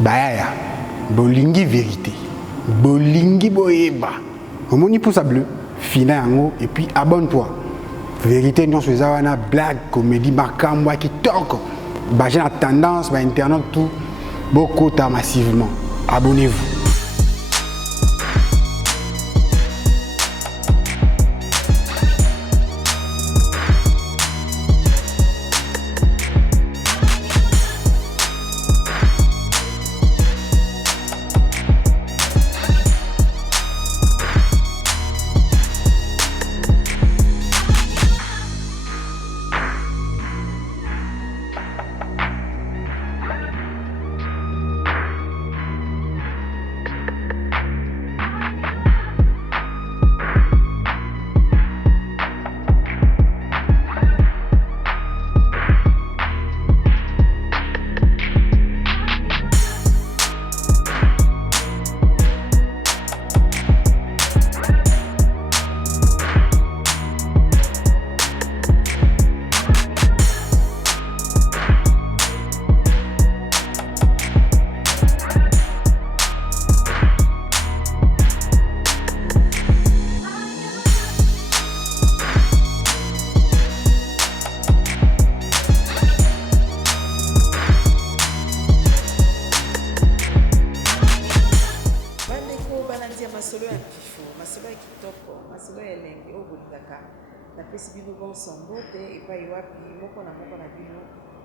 Baya, bolingi vérité. Bolingi boyeba. Omoni pouce bleu, fina yango et puis abonne-toi. Vérité non sur zawana blague, comédie makamwa qui toque. Bah j'ai la tendance bah internet tout beaucoup massivement. Abonnez-vous.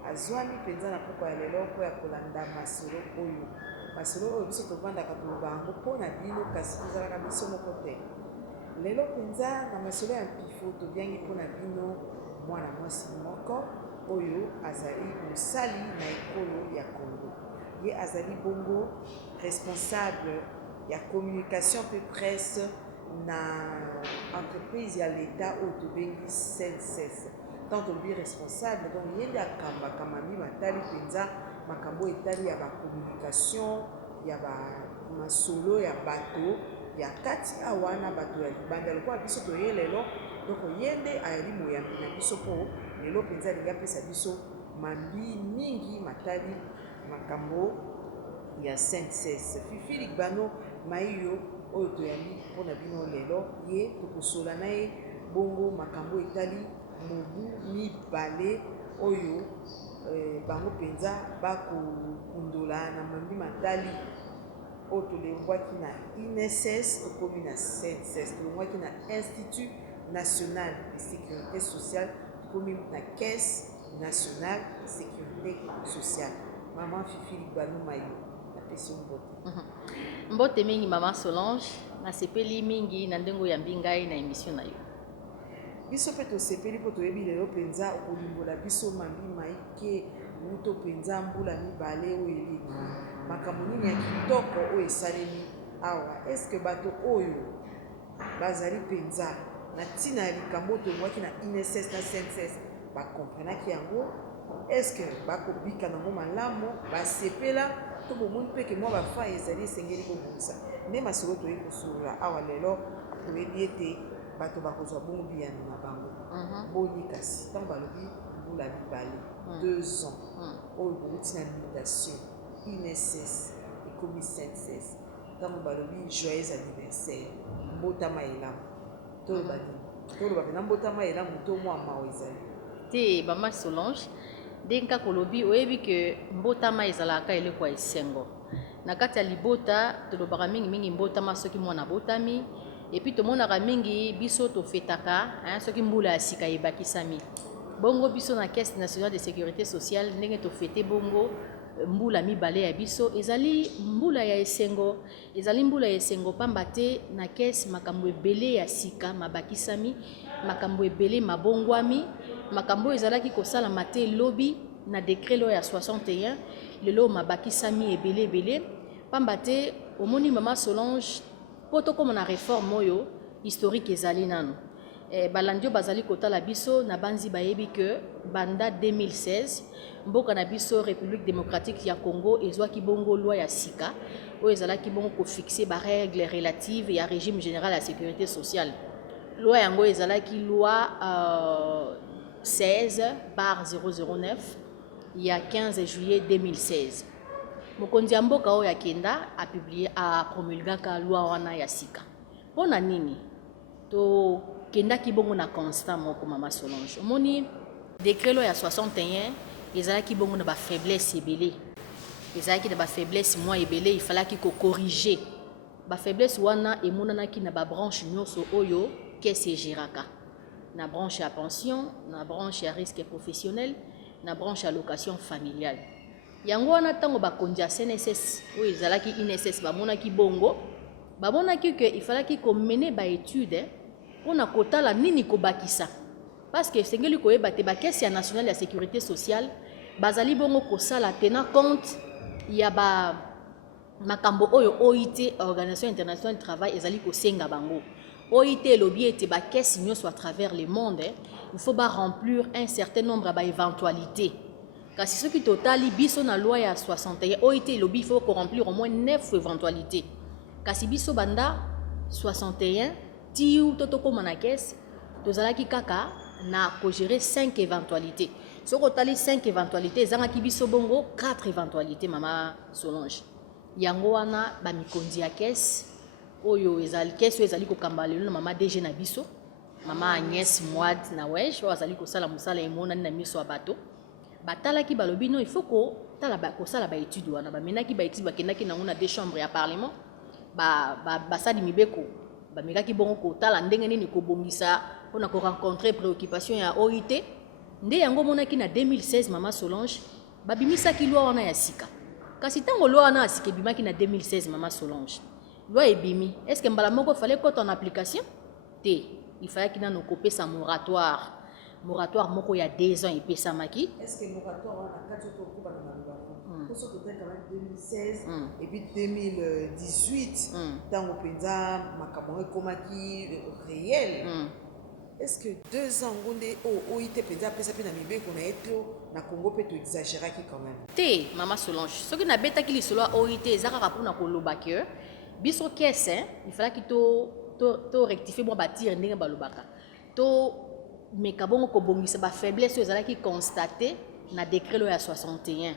Azwami penza na poko ya lelo po ya kolanda masolo oyo. Masolo oyo biso tovandaka tolobango mpo na bino kasi tozalaka biso moko te. Lelo penza na masolo ya mpifo tobiangi mpo na bino mwana mwasi moko oyo azali mosali na ekolo ya Congo. Ye azali bongo responsable ya communication pe presse na entreprise ya l'État oyo tobengi CNSS. Tant on est responsable, donc il y a des matali penza makambo etali ya ba communication ya ba masolo ya bato ya kati awana bato ya libanda lokwa biso to yelelo donc yende ayali moyambi na biso po lelo penza linga pesa biso mambi mingi matali makambo ya CNSS. Fifi Ligbano maiyo oyo toyali mpona bino lelo ye tokosola na ye bongo makambo etali mobu mibale oyo bango penza bakokundola na mambi matali oyo tolengwaki na INSS tokomi na CNSS, tolengwaki na Institut National de Sécurité Sociale, tokomi na Caisse Nationale de Sécurité Sociale. Maman Fifi Ligbano mayo napesi mbote. Mbote mingi Mama Solange nasepeli mingi na ndengo ya mbingai na émission na yo. Biso pe tosepeli po toyebi lelo penza okolimbola biso mambi maike muto penza mbula mibale oyo elingi makambo nini ya kitoko oyo esalemi awa. Eske bato oyo bazali penza na ntina ya likambo tolongwaki na INSS na CNSS bakomprenaki yango? Eske bakobika nango malamu basepela to bomoni mpeke mwa bafa ezali esengeli kobongisa nde masolo toyebi kosolola awa lelo toyebi ete bato bakozwa bongo biyano na bango boni kasi ntango balobi mbula mibale 2 ans oyo bouti na limitation INSS ekomi CNSS ntango balobi joyeux anniversaire mbotama elamu toloba pena mbotama elamu to mwa mawa ezali te. Mama Solange denka kolobi oyebi ke mbotama ezalaka eleko ya esengo na kati ya libota tolobaka mingi mbotama soki mwana botami epi tomonaka mingi biso tofetaka soki mbula ya sika ebakisami bongo biso na Caisse Nationale de Sécurité Sociale ndenge tofete bongo mbula mibale ya biso ezali mbula ya esengo, ezali mbula ya esengo pamba te na Caisse makambo ebele ya sika mabakisami, makambo ebele mabongwami, makambo ezalaki kosalama te lobi na décret lo ya 61 lelo mabakisami ebele pamba te omoni Mama Solange poto comme na réforme oyo historique ezali nano balandio bazali kotala biso na banzi bayebi que banda 2016 mboka na biso République démocratique ya Congo ezwaki bongo loi ya sika oyo ezalaki bongo ko fixer ba règles relatives ya régime général ya sécurité sociale. Loi yango ezalaki loi 16/009 il y a 15 juillet 2016. mokonzi ya mboka oyo akenda a promulgaka loi wana ya sika mpona nini tokendaki bongo na constat moko mama Solange omoni décret loi ya 61 ezalaki bongo na bafaiblesse ebele ezalaki na bafaiblesse mwa ebele ifalaki kokorrige bafaiblesse wana emonanaki na babranche nyonso oyo kese egéraka na branche ya pension na branche ya risque professionnel na branche ya location familiale yango wana ntango bakonzi ya CNSS oyo ezalaki INSS bamonaki bongo bamonaki ke ifalaki komene baétude mpona kotala nini kobakisa parce que esengeli koyeba te bakese ya nationale ya sécurité sociale bazali bongo kosala tenant compte ya makambo oyo OIT Organisation Internationale du Travail ezali kosenga bango OIT elobi ete bakese nyonso à travers le monde il faut remplir un certain nombre ya baéventualité kasi soki totali biso na loi ya 61 OIT elobi il faut remplir au moins 9 éventualités kasi biso banda 61 tiu totokoma na kese tozalaki kaka na kogérer 5 éventualités soki otali 5 éventualités ezangaki biso bongo 4 éventualités mama Solange yango wana bamikonzi ya kese oyo ezali kese oyo ezali kokamba lelo na mama DG na biso mama Agnès Mwad na wesh oyo azali kosala mosala emonani na miso ya bato batalaki balobi no il faut kosala baétude wana bamenaki baétude bakendaki nango na 2 chambres ya parlement basali mibeko bamekaki bongo kotala ndenge nini kobongisa mpona korencontre préoccupation ya OIT nde yango monaki na 2016 mama Solange babimisaki loi wana ya sika kasi ntango loi wana ya sika ebimaki na 2016 mama Solange loi ebimi est ce que mbala moko fallait kota en application te il fallait nano kopesa moratoire moko ya 2 ans epesamaki est ce que moratoire wana kati tokoba na maloba poso peut-être quand même 2016 et puis 2018 ntango mpenza makambo ekomaki réel est ce que 2 ans ngonde OIT mpenza apesa mpe na mibeko na ye to na Congo mpe toexagéraki quand même te mama Solange soki nabetaki lisolo ya OIT eza kaka mpona koloba ke biso kese il falaki to rectifier mwa batire ndenge balobaka to meka bongo kobongisa bafaiblesse oyo ezalaki constate na décret lo ya 61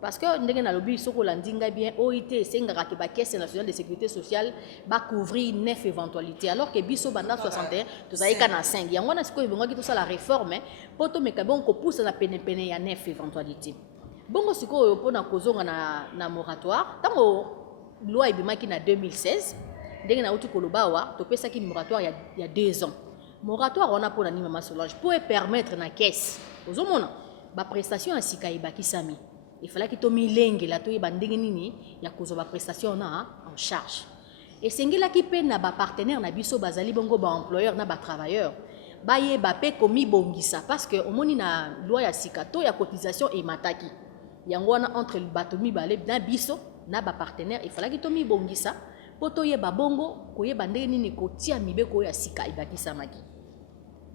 parce que ndenge nalobi soko olandi ngai bien OIT esengaka ke bakese nationale de sécurité sociale bacouvrir 9 éventualités alors que biso banda 61 tozalaki ka na 5 yango wana sikoyo ebongaki tosala réforme mpo tomeka bongo kopusa na penepene ya 9 éventualité bongo sikoyo mpona kozonga na moratoire ntango loi ebimaki na 2016 ndenge nauti koloba awa topesaki moratoire ya 2 ans moratoire wana mpona nini mama Solange po permettre na caisse ozomona baprestation ya sika ebakisami ifalaki tomilengela toyeba ndenge nini ya kozwa baprestation na en charge esengelaki mpe na bapartenaire na biso bazali bongo baemployeur na batravailleur bayeba mpe komibongisa parce que omoni na loi ya sika to ya cotisation emataki yango wana entre bato mibale na biso na bapartenaire ifalaki tomibongisa mpo toyeba bongo koyeba ndenge nini kotia mibeko ya sika ebakisamaki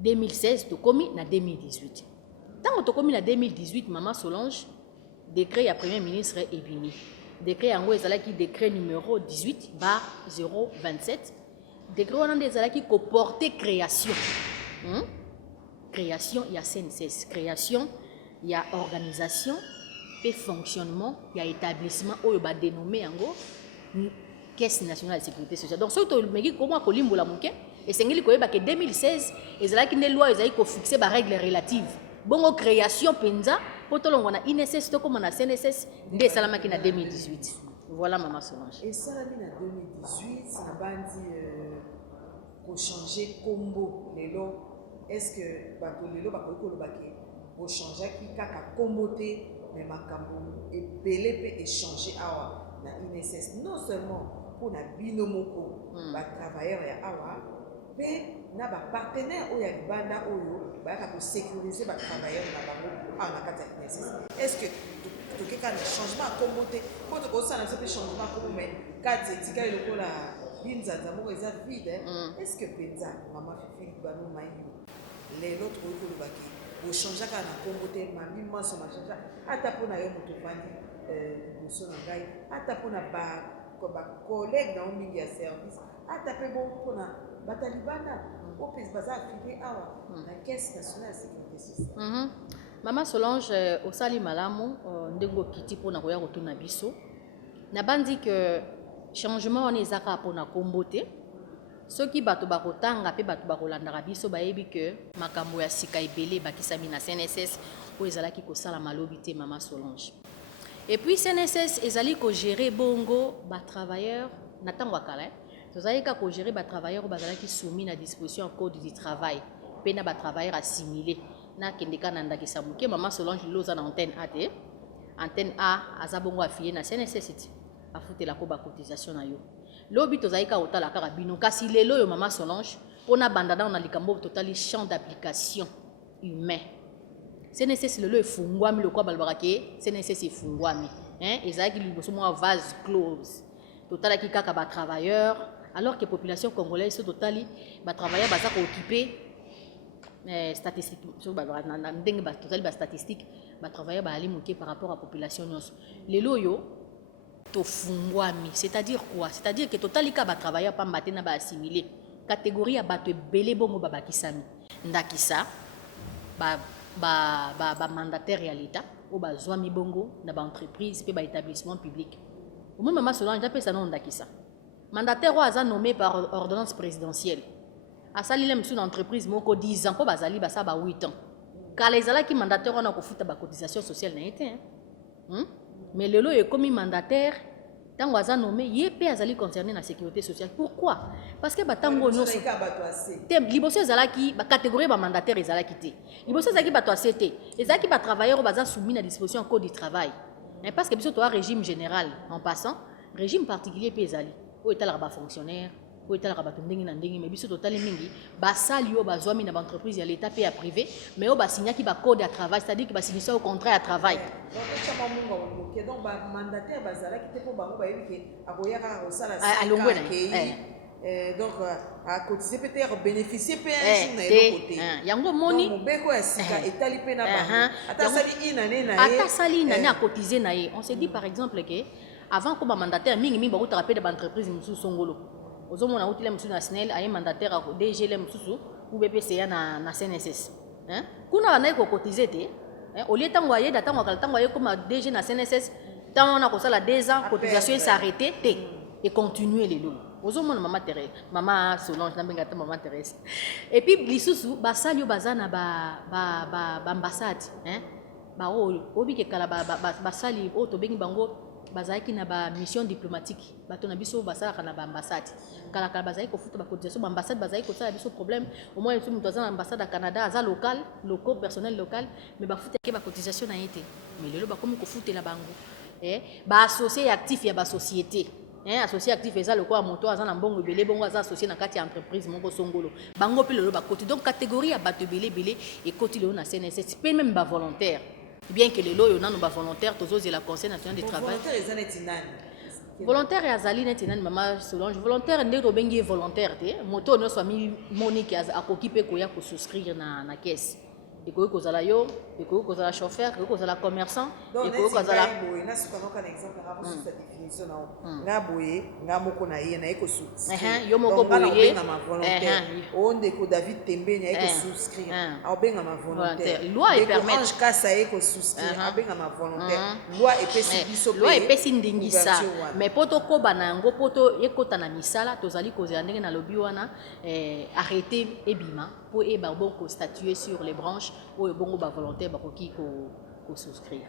2016 tokomi na 2018 ntango tokomi na 2018 mama Solange décret ya premier ministre ebimi décret yango ezalaki décret numéro 18/027 décret wana nde ezalaki koporter création création ya CNSS création ya organisation pe fonctionnement ya établissement oyo badénommé yango caisse nationale de sécurité sociale donc soki tomeki komwa kolimbola moke esengeli koyeba ke 2016 ezalaki nde loi ezalaki kofixe barègle relative bongo création mpenza mpo tolongwa na INSS tokóma na CNSS nde esalamaki na 2018 voilà mama Solange esalami na 2018 na bandi kochange kombo lelo est ce que bato lelo bakoki kolobaki bochangeaki kaka kombo te me makambo ebele mpe échange awa na INSS non seulement mpona bino moko batravailleur ya awa mpe na bapartenaire oyo ya libanda oyo bayaka kosécuriser batravailleur na bango awa na kati ya INSS est ce que tokeka na changement ya kombo te mpo tokosala biso mpe changement ya kombo mai kati etikali lokola binzanza moko eza vide est ce que mpenza mama fifi bano mayi lelo tokoki kolobaki bochangeaka na kombo te mami maso machange ata mpona yo moto ovandi liboso na ngai ata mpona bacollègue na yo mingi ya service ata mpe bo mpona bato ya libanda opesi baza afile awa na caisse nationale ya sécurité sociale mama Solange osali malamu ndenge okiti mpona koya kotuna biso na bandi que changement on ezaka pona kombote soki bato bakotanga pe bato bakolandaka biso bayebi que makambo ya sika ebele bakisami na CNSS oyo ezalaki kosala malobi te Mama Solange. Et puis CNSS ezali ko gérer bongo ba travailleurs na tango akala tozali ka ko gérer ba travailleurs bazalaki soumis na disposition code du travail pe na ba travailleurs assimilés na kendeka na ndakisa muke Mama Solange loza na antenne A te antenne A aza bongo affilié na CNSS afutela ko ba cotisation na yo lobi tozali ka otala kaka bino kasi lelo yo Mama Solange pona bandana na likambo totali champ d'application humain CNSS lelo efungwami lokwa balobaka ke CNSS efungwami ezalaki liboso mwa vase close totalaki kaka ba travailleurs alors que population congolaise so totali ba travailleurs baza ko occuper statistique so ba ndenge ba totali ba statistique ba travailleurs ba ali moké par rapport à population nyonso lelo yo tofungwami c'est-à-dire quoi c'est-à-dire que totali ka ba travailleurs pa maté na ba assimiler catégorie ya bato ebele bongo babakisami ndakisa ba mandataire ya l'État ou ba zwami bongo na ba entreprise pe ba établissement public au moins Mama Solange appelle ça non ndakisa mandataire wa aza nommé par ordonnance présidentielle asali le monsieur d'entreprise moko 10 ans po bazali basa ba 8 ans kala ezalaki mandataire wana ko futa ba cotisation sociale na été mais lelo est comme mandataire tango aza nommé yepé azali concerné na sécurité sociale. Pourquoi? Parce que batango nyonso te liboso ezalaki ba catégorie ba mandataire ezalaki te liboso ezalaki bato acté ezalaki ba travailleurs baza soumis na disposition code du travail mais parce que biso to régime général en passant régime particulier pe ezali o etala ba fonctionnaire o etala ba ndenge na ndenge mais biso totali mingi basali o bazwami na ba entreprise ya l'état pe ya privé mais o basignaki ba code à travail c'est-à-dire que basigné au contrat à travail donc ba mandataire bazalaki te po bango bayebi ke akoyaka osala donc à cotiser peut-être bénéficier pe un jour na eloko te yango moni mobeko ya sika etali pe na bango ata sali inane na ye ata sali inane a cotiser na ye on se dit par exemple que avant ko ba mandataire mingi mingi ba rappeler de entreprise musu songolo ozomona utile musu na SNEL aye mandataire a DG le musu ou BPCA na CNSS kuna na ko cotiser te au lieu tango aye da tango tango aye comme DG na CNSS tango na ko sala 2 ans cotisation s'arrêter te et continuer les lots ozomona Mama Solange na benga ta Mama Thérèse et puis lisusu basali bazana ba ambassade ba obi ke kala basali o to bengi bango bazaki na ba mission diplomatique bato na biso basala na ba ambassade kala bazaki ko futa ba cotisation ba ambassade bazaki ko sala biso problème au moins tout mutu na ambassade à Canada aza local personnel local mais ba futa ke ba cotisation na été mais lelo ba komi ko futela bango ba associé actif ya ba société associé actif eza lokola moto aza na mbongo ebele bongo aza associé na kati ya entreprise moko songolo bango pe lelo ba koti donc catégorie ya bato ebele et koti lelo na CNSS pe même ba volontaire bien que les lois n'ont pas volontaire tous la Conseil national du travail volontaire et azali neti nani Mama Solange volontaire ndé to bengi volontaire te moto no so mi monique akokipe ko ya ko souscrire na caisse et ko zala yo et ko zala chauffeur ko zala commerçant et ko zala na suka no kan exemple avant cette définition na boye nga moko na ye na eko souscrire yo moko boye na volontaire onde ko David Tembe na eko souscrire a benga ma volontaire loi et permet Ange Kasa eko souscrire a benga ma volontaire loi epesi biso loi epesi ndingisa mais poto ko banango poto ekota na misala tozali ko zela ndenge na lobi wana arrêter ebima pour eba bon ko statuer sur les branches ou bongo ba volontaire ba ko souscrire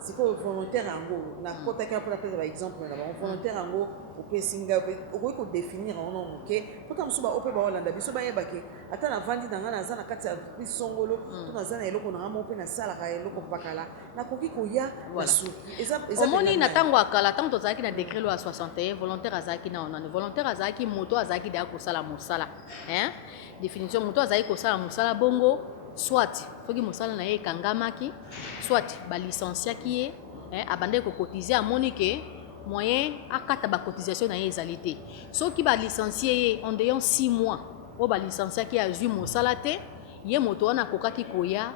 c'est quoi volontaire ango na kota ka pour par exemple na volontaire ango opesinga ko définir non OK pota musuba ope ba Holanda biso ba yebake ata na vandi na ngana za na kati ya bisongolo to na za na eloko na ngamo pe na sala ka eloko pakala na koki ko ya na su omoni na tango akala tango tozaki na décret loi 61 volontaire azaki na onana volontaire azaki moto azaki da ko sala mosala définition moto azaki ko sala mosala bongo soit foki mosala na ye kangamaki soit ba licenciaki ye abandé ko cotiser a monique moyen akata ba cotisation na ye ezalité soki ba licencier ye en dehors 6 mois o ba licenciaki a zui mosala te ye moto wana kokaki koya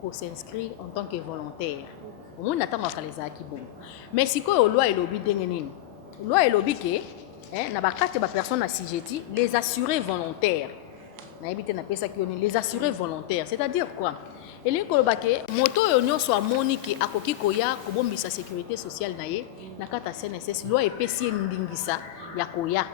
ko s'inscrire en tant que volontaire au moins natango akalezaki bon mais sikoyo loi elobi ndenge nini loi elobi ke na bakati ba personne assujettie les assurés volontaires les assurés volontaires, c'est-à-dire quoi? elingi koloba ke moto oyo nyonso amoni ke akoki koya kobombisa sécurité sociale na ye na kati ya CNSS loi epesi ye ndingisa ya koya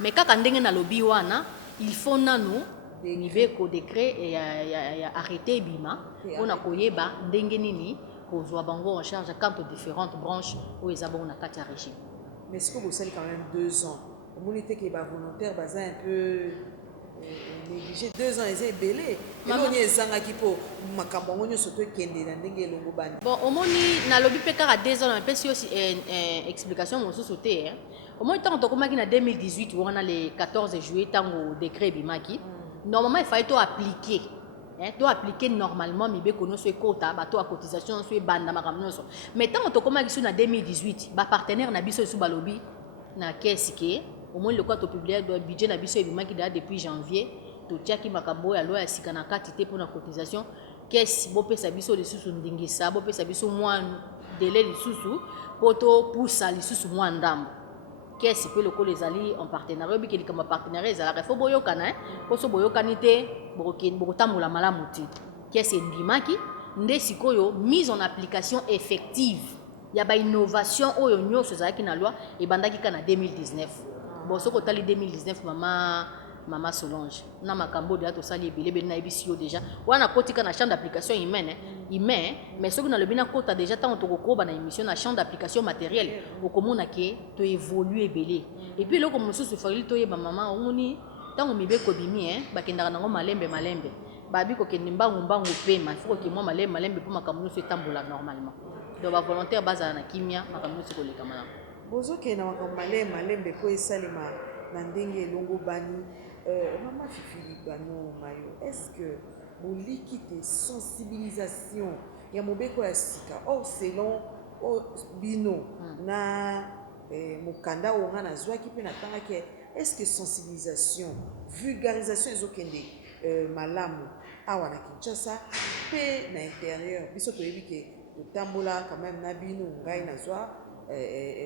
mais kaka ndenge nalobi wana il faut nanu mibeko décret ya arrêté ebima mpona koyeba ndenge nini kozwa bango en charge quant aux différentes branches oyo eza bongo na kati ya régime. Mais ce que vous savez quand même 2 ans omoni te ke bavolontaire baza un peu négligé 2 ans eza ebele eloni ezangaki mpo makambo yango nyonso to ekende na ndenge elongo bani. Bon omoni nalobi mpe kaka 2 ans napesi aussi explication mosusu te omoni ntango tokomaki na 2018 wana le 14 juillet ntango décret ebimaki normalement il fallait to appliquer normalement mibeko nyonso ekota bato ya cotisation nyonso ebanda makambo nyonso mais ntango tokomaki so na 2018 bapartenaire na biso esu balobi na kesi ke omoni lokola topublie budget na biso ebimaki daa depuis janvier totiaki makambo oyo ya loi ya sika na kati te mpona cotisation kesi bopesa biso lisusu ndingisa bopesa biso mwa délai lisusu mpo topusa lisusu mwa ndambo kesi mpe lokola ezali en partenariat oyebi ke likambo ya partenariat ezalaka ifo boyokana mpo so boyokani te bokotambola malamu te kesi endimaki nde sikoyo mise en application effective ya bainnovation oyo nyonso ezalaki na loi ebandaki ka na 2019 bon soki otali 2019 mama Solange na makambo deya tosali ebelebe nayebisi yo déjà wana kotika na champ d'application humain mais soki nalobi nakota déjà ntango tokokoba na émission na champ d'application matériel okomona ke toévolue ebele et puis eloko mosusu efali toyeba mama omoni ntango mibeko ebimi bakendaka nango malembe babi kokende mbangu pema ifo koke mwa malembe mpo makambo nyonso etambola normalement donc bavolontaire bazala na kimia makambo nyonso koleka malamu bozokende na makambo malembe mpo esalema na ndenge elongo bani. Maman Fifi Bano Mayo, est-ce que vous liquidez sensibilisation il y a mobeko ya sika or selon bino na mokanda onga na zwaki pe na tanga ke est-ce que sensibilisation vulgarisation ezokende malamu awa na Kinshasa pe na intérieur biso toyebi ke totambola quand même na bino ngai na zwa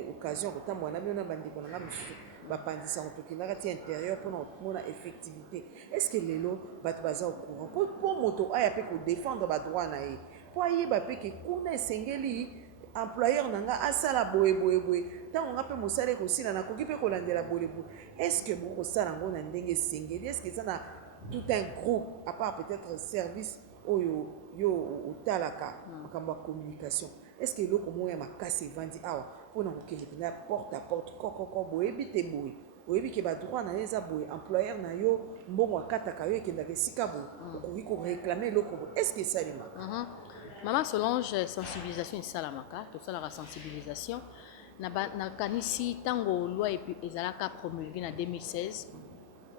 occasion kotambola na bino na bandeko na mususu bapandisa otokendaka ti intérieur mpona komona effectivité est-ce que lelo bato baza au courant mpo moto aya mpe kodéfendre badroit na ye mpo ayeba mpe ke kuna esengeli employeur na nga asala boye ntango nga mpe mosala ekosila nakoki mpe kolandela boye est-ce que bokosala yango na ndenge esengeli est-ce que eza na tout un groupe à part peut-être service oyo yo otalaka makambo ya communication est-ce que eloko moko ya makasi evandi awa mpona kokende mpena porte à porte kokoko boyebi te boye oyebi ke badroit na yo eza boye employeur na yo mbongo akataka yo ekendaka esika boye okoki koréclame eloko boye est-ce que esalema. Maman Solange sensibilisation esalamaka tosalaka sensibilisation nakanisi ntango loi ezalaka promulgué na 2016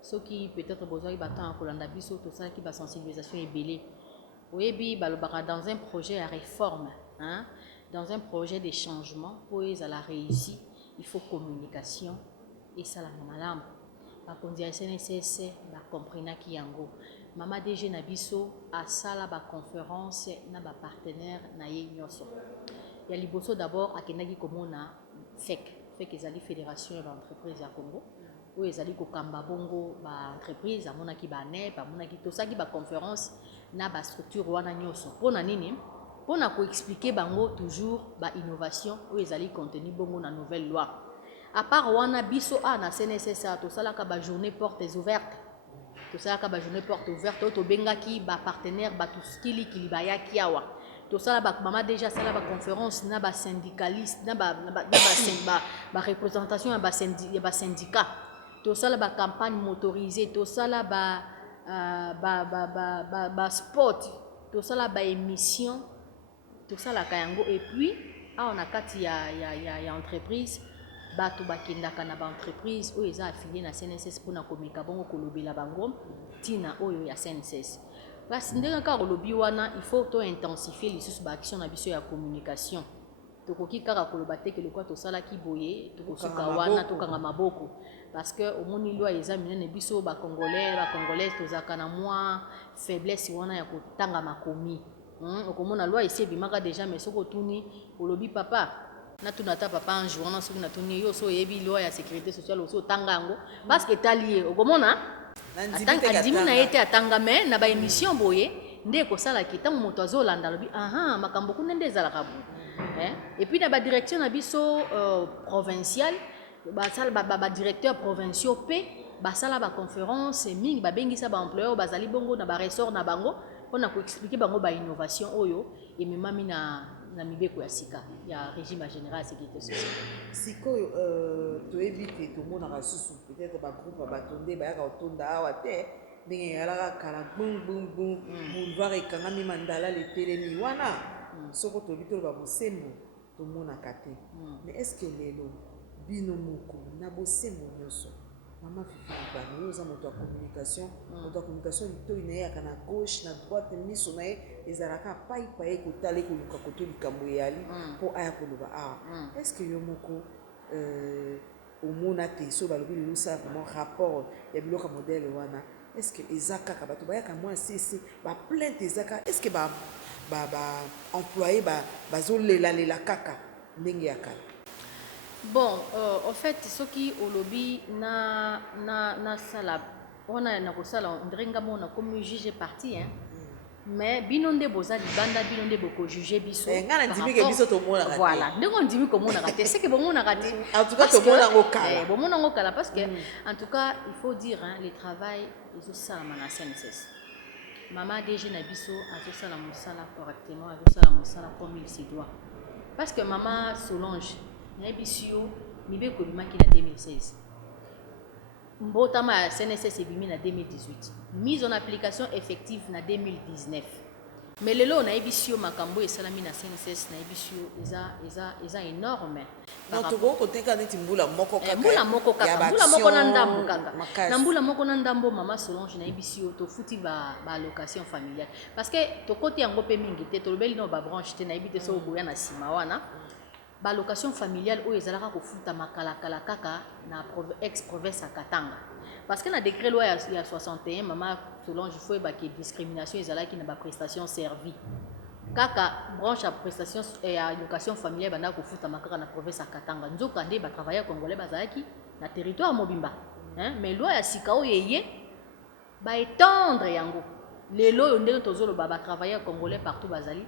soki peut-être bozwaki batemps ya kolanda biso tosalaki basensibilisation ebele oyebi balobaka dans un projet ya réforme dans un projet de changement pour ezala réussi il faut communication esalama malamu bakonzi ya SNSS bakomprenaki yango mama DG na biso asala baconférence na bapartenaire na ye nyonso ya liboso d'abord akendaki komona FEC ezali fédération ya baentreprise ya Congo oyo ezali kokamba bongo baentreprise amonaki banep amonaki tosaki baconférence na bastructure wana nyonso mpona nini mpona koexplike bango toujours bainnovation oyo ezali contenu bongo na nouvelle loi à part wana biso na CNSS tosalaka bajournée portes ouvertes tosalaka bajournée portes ouvertes oyo tobengaki bapartenaire batuskilikili bayaki awa tosala mama déjà sala baconférence na basyndicaliste na bareprésentation ya basyndicat tosala bacampagne motorisée tosala basport tosala baémission tosalaka yango et puis awa na kati ya entreprise bato bakendaka na baentreprise oyo eza affilié na CNSS mpona komeka bongo kolobela bango ntina oyo ya CNSS kasi ndenge kaka kolobi wana il faut tointensifier lisusu baaction na biso ya communication tokoki kaka koloba te ke lokwa tosalaki boye tokosuka wana tokanga maboko parce que omoni loi eza minene biso bacongolais tozalaka na mwa faiblesse wana ya kotanga makomi okomona loi esi ebimaka déjà mais soki otuni olobi papa natuna ta papa un jour wana soki natuni yo so oyebi loi ya sécurité sociale osi otanga yango parce que etali ye okomona andimi na ye te atanga mais na baémission boye nde kosalaki ntango moto azolanda alobi aha makambo kuna nde ezalaka bo et puis na badirection na biso provinciale badirecteur provinciaux mpe basala baconférence mingi babengisa baemployeur bazali bongo na baressort na bango mpona koexplike bango bainnovation oyo ememami na mibeko ya sika ya régime général ya sécurité sociale. Sikoyo toyebi te tomonaka susu peut-être bagroupe batonde bayaka kotonda awa te ndenge eyalaka kala gbungbungbung boulevard ekangami mandala letelemi wana soko toyebi toloba bosembo tomonaka te mais est ce que lelo bino moko na bosembo nyonso mama Fifi Libano oyo oza moto ya communication litoi na ye yaka na gauche na droite miso na ye ezalaka paipa ye kotala ekoluka koto likambo eyali mpo aya koloba awa est ce que yo moko omona te so balobi lelo osala vraiment rapport ya biloko modele wana est ce que eza kaka bato bayaka mwa sese baplainte eza kaka est ce que baemployé bazolelalela kaka ndenge ya kala? Bon, en fait, ce qui au lobby na sala, on a kosala on dirait on a comme juge parti hein. Mais binonde boza libanda binonde boko juger biso. Ngana ndimi ke biso to mona raté. Voilà, ndeko ndimi ko mona raté, c'est que bon mona raté. En tout cas to mona ngokala. Bon mona ngokala parce que en tout cas, il faut dire hein, le travail ils ont ça na CNSS. Maman DG na biso a ça la musala correctement, a ça la musala comme il se doit. Parce que maman Solange Nabisio, Mibeko Bimaki en 2016. Mbotama à CNSS et Bimi en 2018. Mise en application effective en 2019. Mais le lot Nabisio Makambo et Salami na CNSS Nabisio est énorme. Non, tu vois côté quand tu mbula moko kaka. Mbula moko kaka. Mbula moko nandambo kaka. Na mbula moko nandambo mama Solange Nabisio to futi ba allocation familiale. Parce que to côté yango pe mingi te to lobeli no ba branche te na ibite so boya na sima wana. Ba location familiale oyo ezalaka kofuta makala kaka na ex province à Katanga parce que na décret loi ya 61 maman Solange faut ba que discrimination ezalaki na ba prestation servie kaka branche à prestation et à location familiale banda kofuta makala na province à Katanga nzoka nde ba travailleurs congolais bazalaki na territoire mobimba mais loi ya sika oyo yeye ba étendre yango lelo yo ndenge tozoloba ba travailleurs congolais partout bazali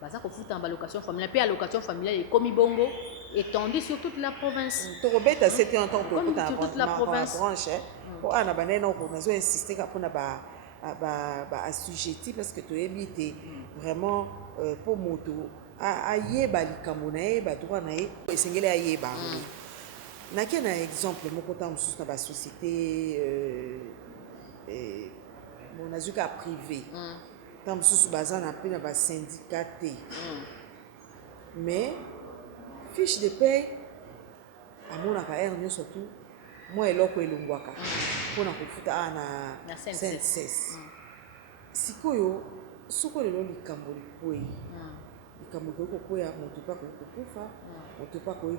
baza kofuta en location familiale puis allocation familiale et comme bongo étendue sur toute la province. Torobeta c'était en tant que sur toute la province. Branche pour ana banene on a insisté pour na ba assujetti parce que to éviter vraiment pour moto ayeba likambo na ye ba droit na ye esengeli ayeba. Na qui un exemple moko ta mususu na ba société mon azuka privé. Tant sous bazan a peine à syndicaté. Mais fiche de paie à mon affaire surtout moi et l'autre et l'ongwaka pour na kofuta na CNSS. Sikoyo soko lelo likambo likoi likambo ko ya moto pa ko kufa moto pa ko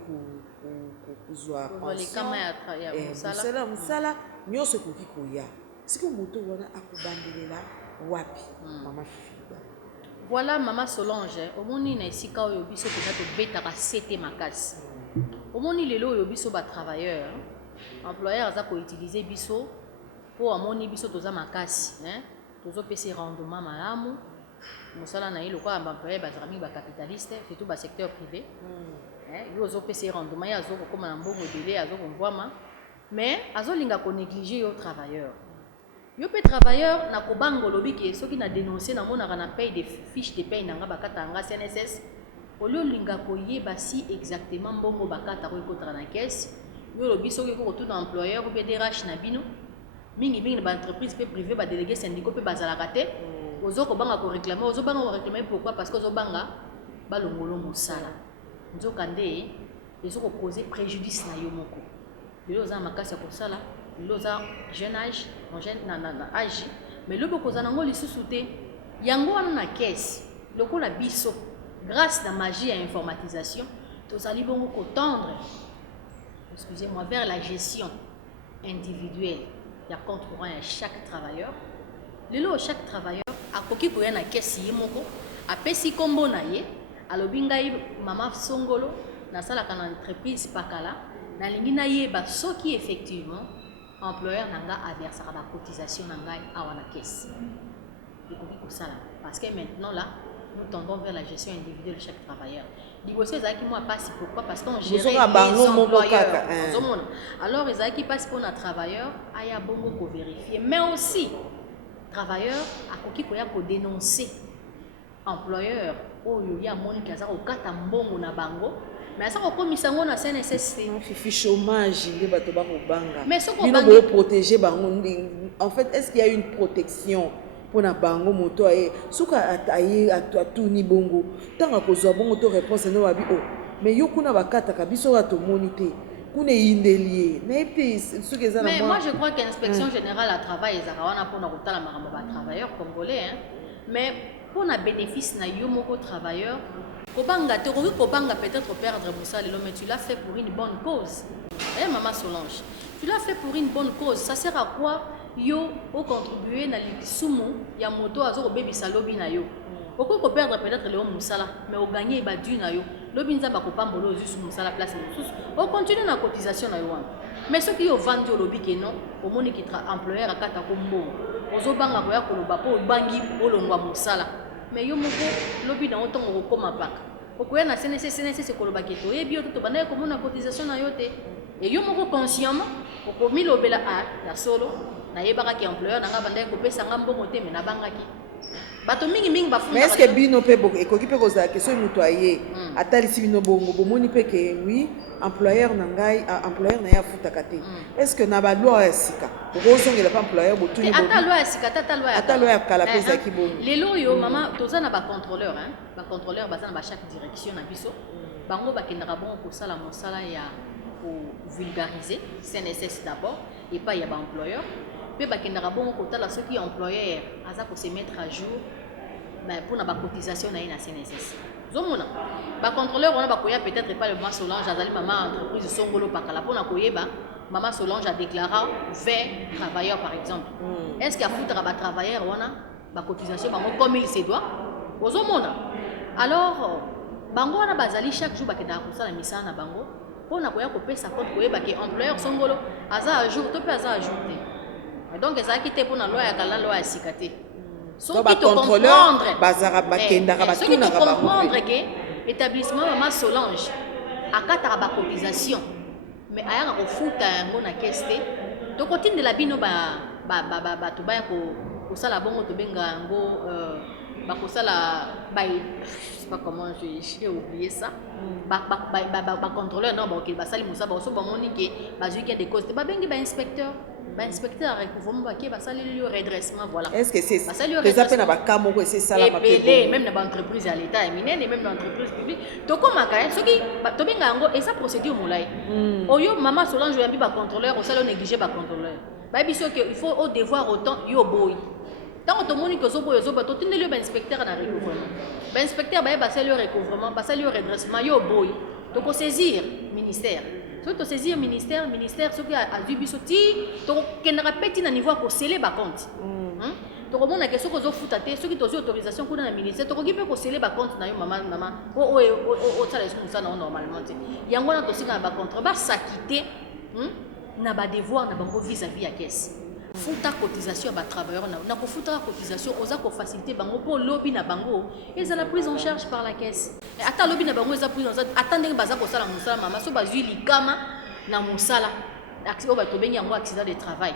kuzwa likama ya musala nyoso ko kikoya siko moto wana akubandelela wapi mama Fifi. Voilà maman Solange omoni na esika oyo biso pena to betaka sete makasi omoni lelo oyo biso ba travailleur employeur aza ko utiliser biso pour amoni biso toza makasi tozo pese rendement malamu mosala na yelo kwa employeur bazaka mingi ba capitaliste surtout ba secteur privé yo zo pese rendement ya zo ko na mbongo délai azo ko ngwama mais azo linga ko négliger yo travailleur. Yo pe travailleur na kobango lobi ke soki na dénoncer na mona na paye des fiches de paye nanga bakata nga CNSS olio linga ko yeba si exactement mbongo bakata ko ekotara na caisse yo lobi soki ko tuna employeur ou DRH na bino mingi na entreprise pe privé ba délégué syndicat pe bazalaka te ozo ko banga ko réclamer ozo banga ko réclamer pourquoi parce que ozo banga ba longolo mosala nzoka nde ezo ko causer préjudice na yo moko yo za makasi ko sala loza jeune âge na âge mais le bokoza nango lisusu te yango wana na caisse lokola biso grâce à la magie à informatisation tozali bongo kotendre excusez-moi vers la gestion individuelle ya compte courant à chaque travailleur lelo chaque travailleur akoki koya na caisse ye moko apesi kombo na ye alobi ngai mama Songolo nasalaka na entreprise pakala nalingi nayeba soki effectivement employeur nanga aversa la cotisation nanga awa na caisse Parce que maintenant là, nous tendons vers la gestion individuelle de chaque travailleur. Liboso ezaki moi passe pourquoi parce qu'on gère les employeurs. Alors ezaki passe pour un travailleur aya bongo ko vérifier mais aussi travailleur akoki koya ko dénoncer employeur oyo ya moni kaza ko kata mbongo na bango mais ça ko komisa ngo na CNSS fifi chômage nde bato ba ko banga mais ce qu'on va protéger bango en fait est-ce qu'il y a une protection pour na bango moto aye suka ataye atuni bongo tanga kozwa bongo to réponse no babi oh mais yo kuna bakata kabiso bato monité kuna indelier na epi suka za na mais moi je crois que l'inspection générale à travail ezaka wana pona kotala makambo ba travailleurs congolais hein mais pour na bénéfice na yo moko travailleur kobanga te ko kobanga peut-être perdre mosala lelo mais tu l'as fait pour une bonne cause maman Solange tu l'as fait pour une bonne cause ça sert à quoi yo au contribuer na lisumu ya moto azo kobebisa lobi na yo oko ko perdre peut-être le musala mais au gagner ba du na yo lobi nza ba ko pambolo juste musala place mosusu au continue na cotisation na yo wana mais ce qui yo vandi lobi ke non au moni ki employeur akata ko mbo ozo banga ko ya ko loba po bangi olongwa musala mais yo moko lobi na otongo ko koma paka okoya na CNSS ko loba keto e bio to bana ko mona cotisation na yo te et yo moko consciemment okomi lobela a ya solo na yebaka ki employeur nanga banda ko pesa ngambo mote mais na bangaki bato mingi bafunda mais est-ce que bino pe boko ekoki pe koza question muto aye atalisi bino bongo bomoni pe ke oui employeur nangai employeur na ya futa kate est-ce que na ba loi ya sika kozongela pa employeur botuni ata loi ya sika ata loi ya kala pesa ki bongo lelo yo mama toza na ba contrôleur baza na ba chaque direction na biso bango bakendaka bongo kosala mosala ya pour vulgariser CNSS d'abord et pas y a ba employeur pe bakendaka bongo kotala ceux qui employeur aza ko se mettre à jour mais pour na ba cotisation na ina CNSS zomona ba contrôleur on a ba koya peut-être pas le mois Solange azali mama entreprise songolo pakala pour na koyeba mama Solange a déclaré 20 travailleurs par exemple est-ce qu'il y a foutre ba travailleur on a ba cotisation bango comme il se doit ozomona alors bango wana bazali chaque jour bakendaka kosala misala na bango pour na koya ko pesa compte koyeba ke employeur songolo aza à jour to pe aza à jour te donc ça qui était pour la loi ya loi ya sikate so qui te comprendre bazara bakenda ka batuna ka comprendre que établissement mama Solange akata ba cotisation mais aya ko futa yango na caisse te to kotinde la bino ba to ba ko sala bongo to benga yango ba ko sala ba je sais pas comment j'ai oublié ça ba contrôleur non ba ba sali musa ba so ba moni ke ba ju ki des causes ba bengi ba inspecteur à recouvrement baké ba sali le redressement voilà est-ce que c'est ça les appels na ba kamo ko c'est ça la mapé même na ba entreprise à l'état et minene même na entreprise publique to koma ka soki to benga ngo et ça procédure molai oyo mama Solange yambi ba contrôleur o sala négliger ba contrôleur ba biso que il faut au devoir autant yo boy tant to moni que zo boy zo ba to tinde le ba inspecteur na recouvrement ba inspecteur ba sali le recouvrement ba sali le redressement yo boy to ko saisir ministère so to saisir ministère ce qui a dû bisoti to kenera petit na niveau ko sceller ba compte to ko mona ke soko zo futa te soki to autorisation kuna na ministère to ko gipe ko sceller ba compte na yo mama o tsala eso ça normalement te yango na to sika ba contre ba s'acquitter na ba devoir na bango vis-à-vis à caisse futa cotisation ba travailleur na ko futa cotisation oza ko faciliter bango pour lobby na bango et ça la prise en charge par la caisse ata lobby na bango eza prise en charge attendez baza ko sala musala mama so bazui likama na musala accident ba to bengi yango accident de travail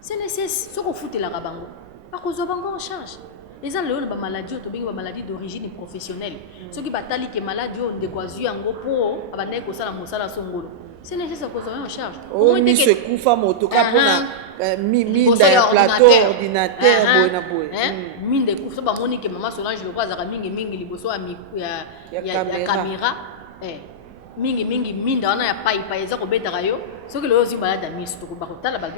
c'est nécessaire so ko futela ka bango pa ko zo bango en charge les gens ba maladie to bengi ba maladie d'origine professionnelle ceux qui batali ke maladie on de quoi yango po abandai ko sala musala songolo c'est nécessaire qu'on soit en charge. Oh, mi se kufa moto ka pona minda ya plateau ordinateur boy na boy. Minde kufa ba moni ke mama Solange le kwa za mingi liboso ya caméra mingi minda wana ya pai eza ko beta rayo soki lo yozi balada misu to ko ba kotala ba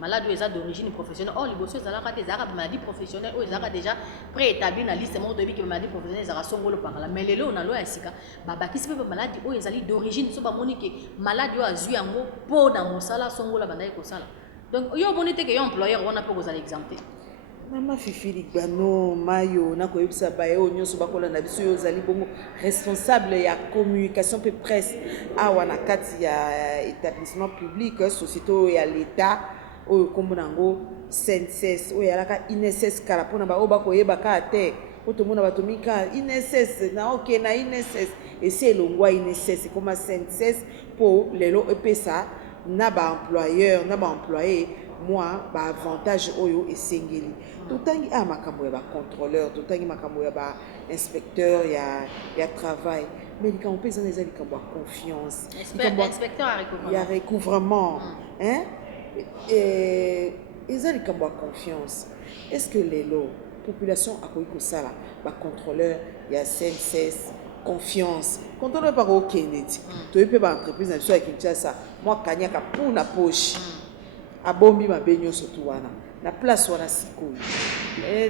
maladie d'origine professionnelle or liboso ezala ka te ezaka maladie professionnelle o ezaka déjà préétabli na liste mo debi ke maladie professionnelle ezaka songolo par là mais lelo na loi ya sika bakisi pe maladie o ezali d'origine so ba moni ke maladie o azui yango po na mosala songola bandai ko sala donc yo moni te ke yo employeur wana pe kozala exempté mama fifili gbano mayo na koyebisa baye o nyonso bakola na biso yo zali bongo responsable ya communication pe presse awa na kati ya établissement public société ya l'état oyo kombo nango senses oyo alaka INSS kala pona ba oba koyeba ka te otomona bato mika INSS na ok na INSS esi elongwa INSS koma senses po lelo epesa na ba employeur na ba employé moi ba avantage oyo esengeli totangi makambo ya ba contrôleur totangi makambo ya ba inspecteur ya travail mais likambo pesa na ezali likambo ya confiance inspecteur ya recouvrement hein eza likambo ya confiance est-ce que lelo population akoki kosala ba contrôleur ya CNSS confiance contrôleur par okende ti to pe ba entreprise na biso ya Kinshasa moi kanyaka pour na poche abombi mabe nyonso tu wana na place wana sikoyo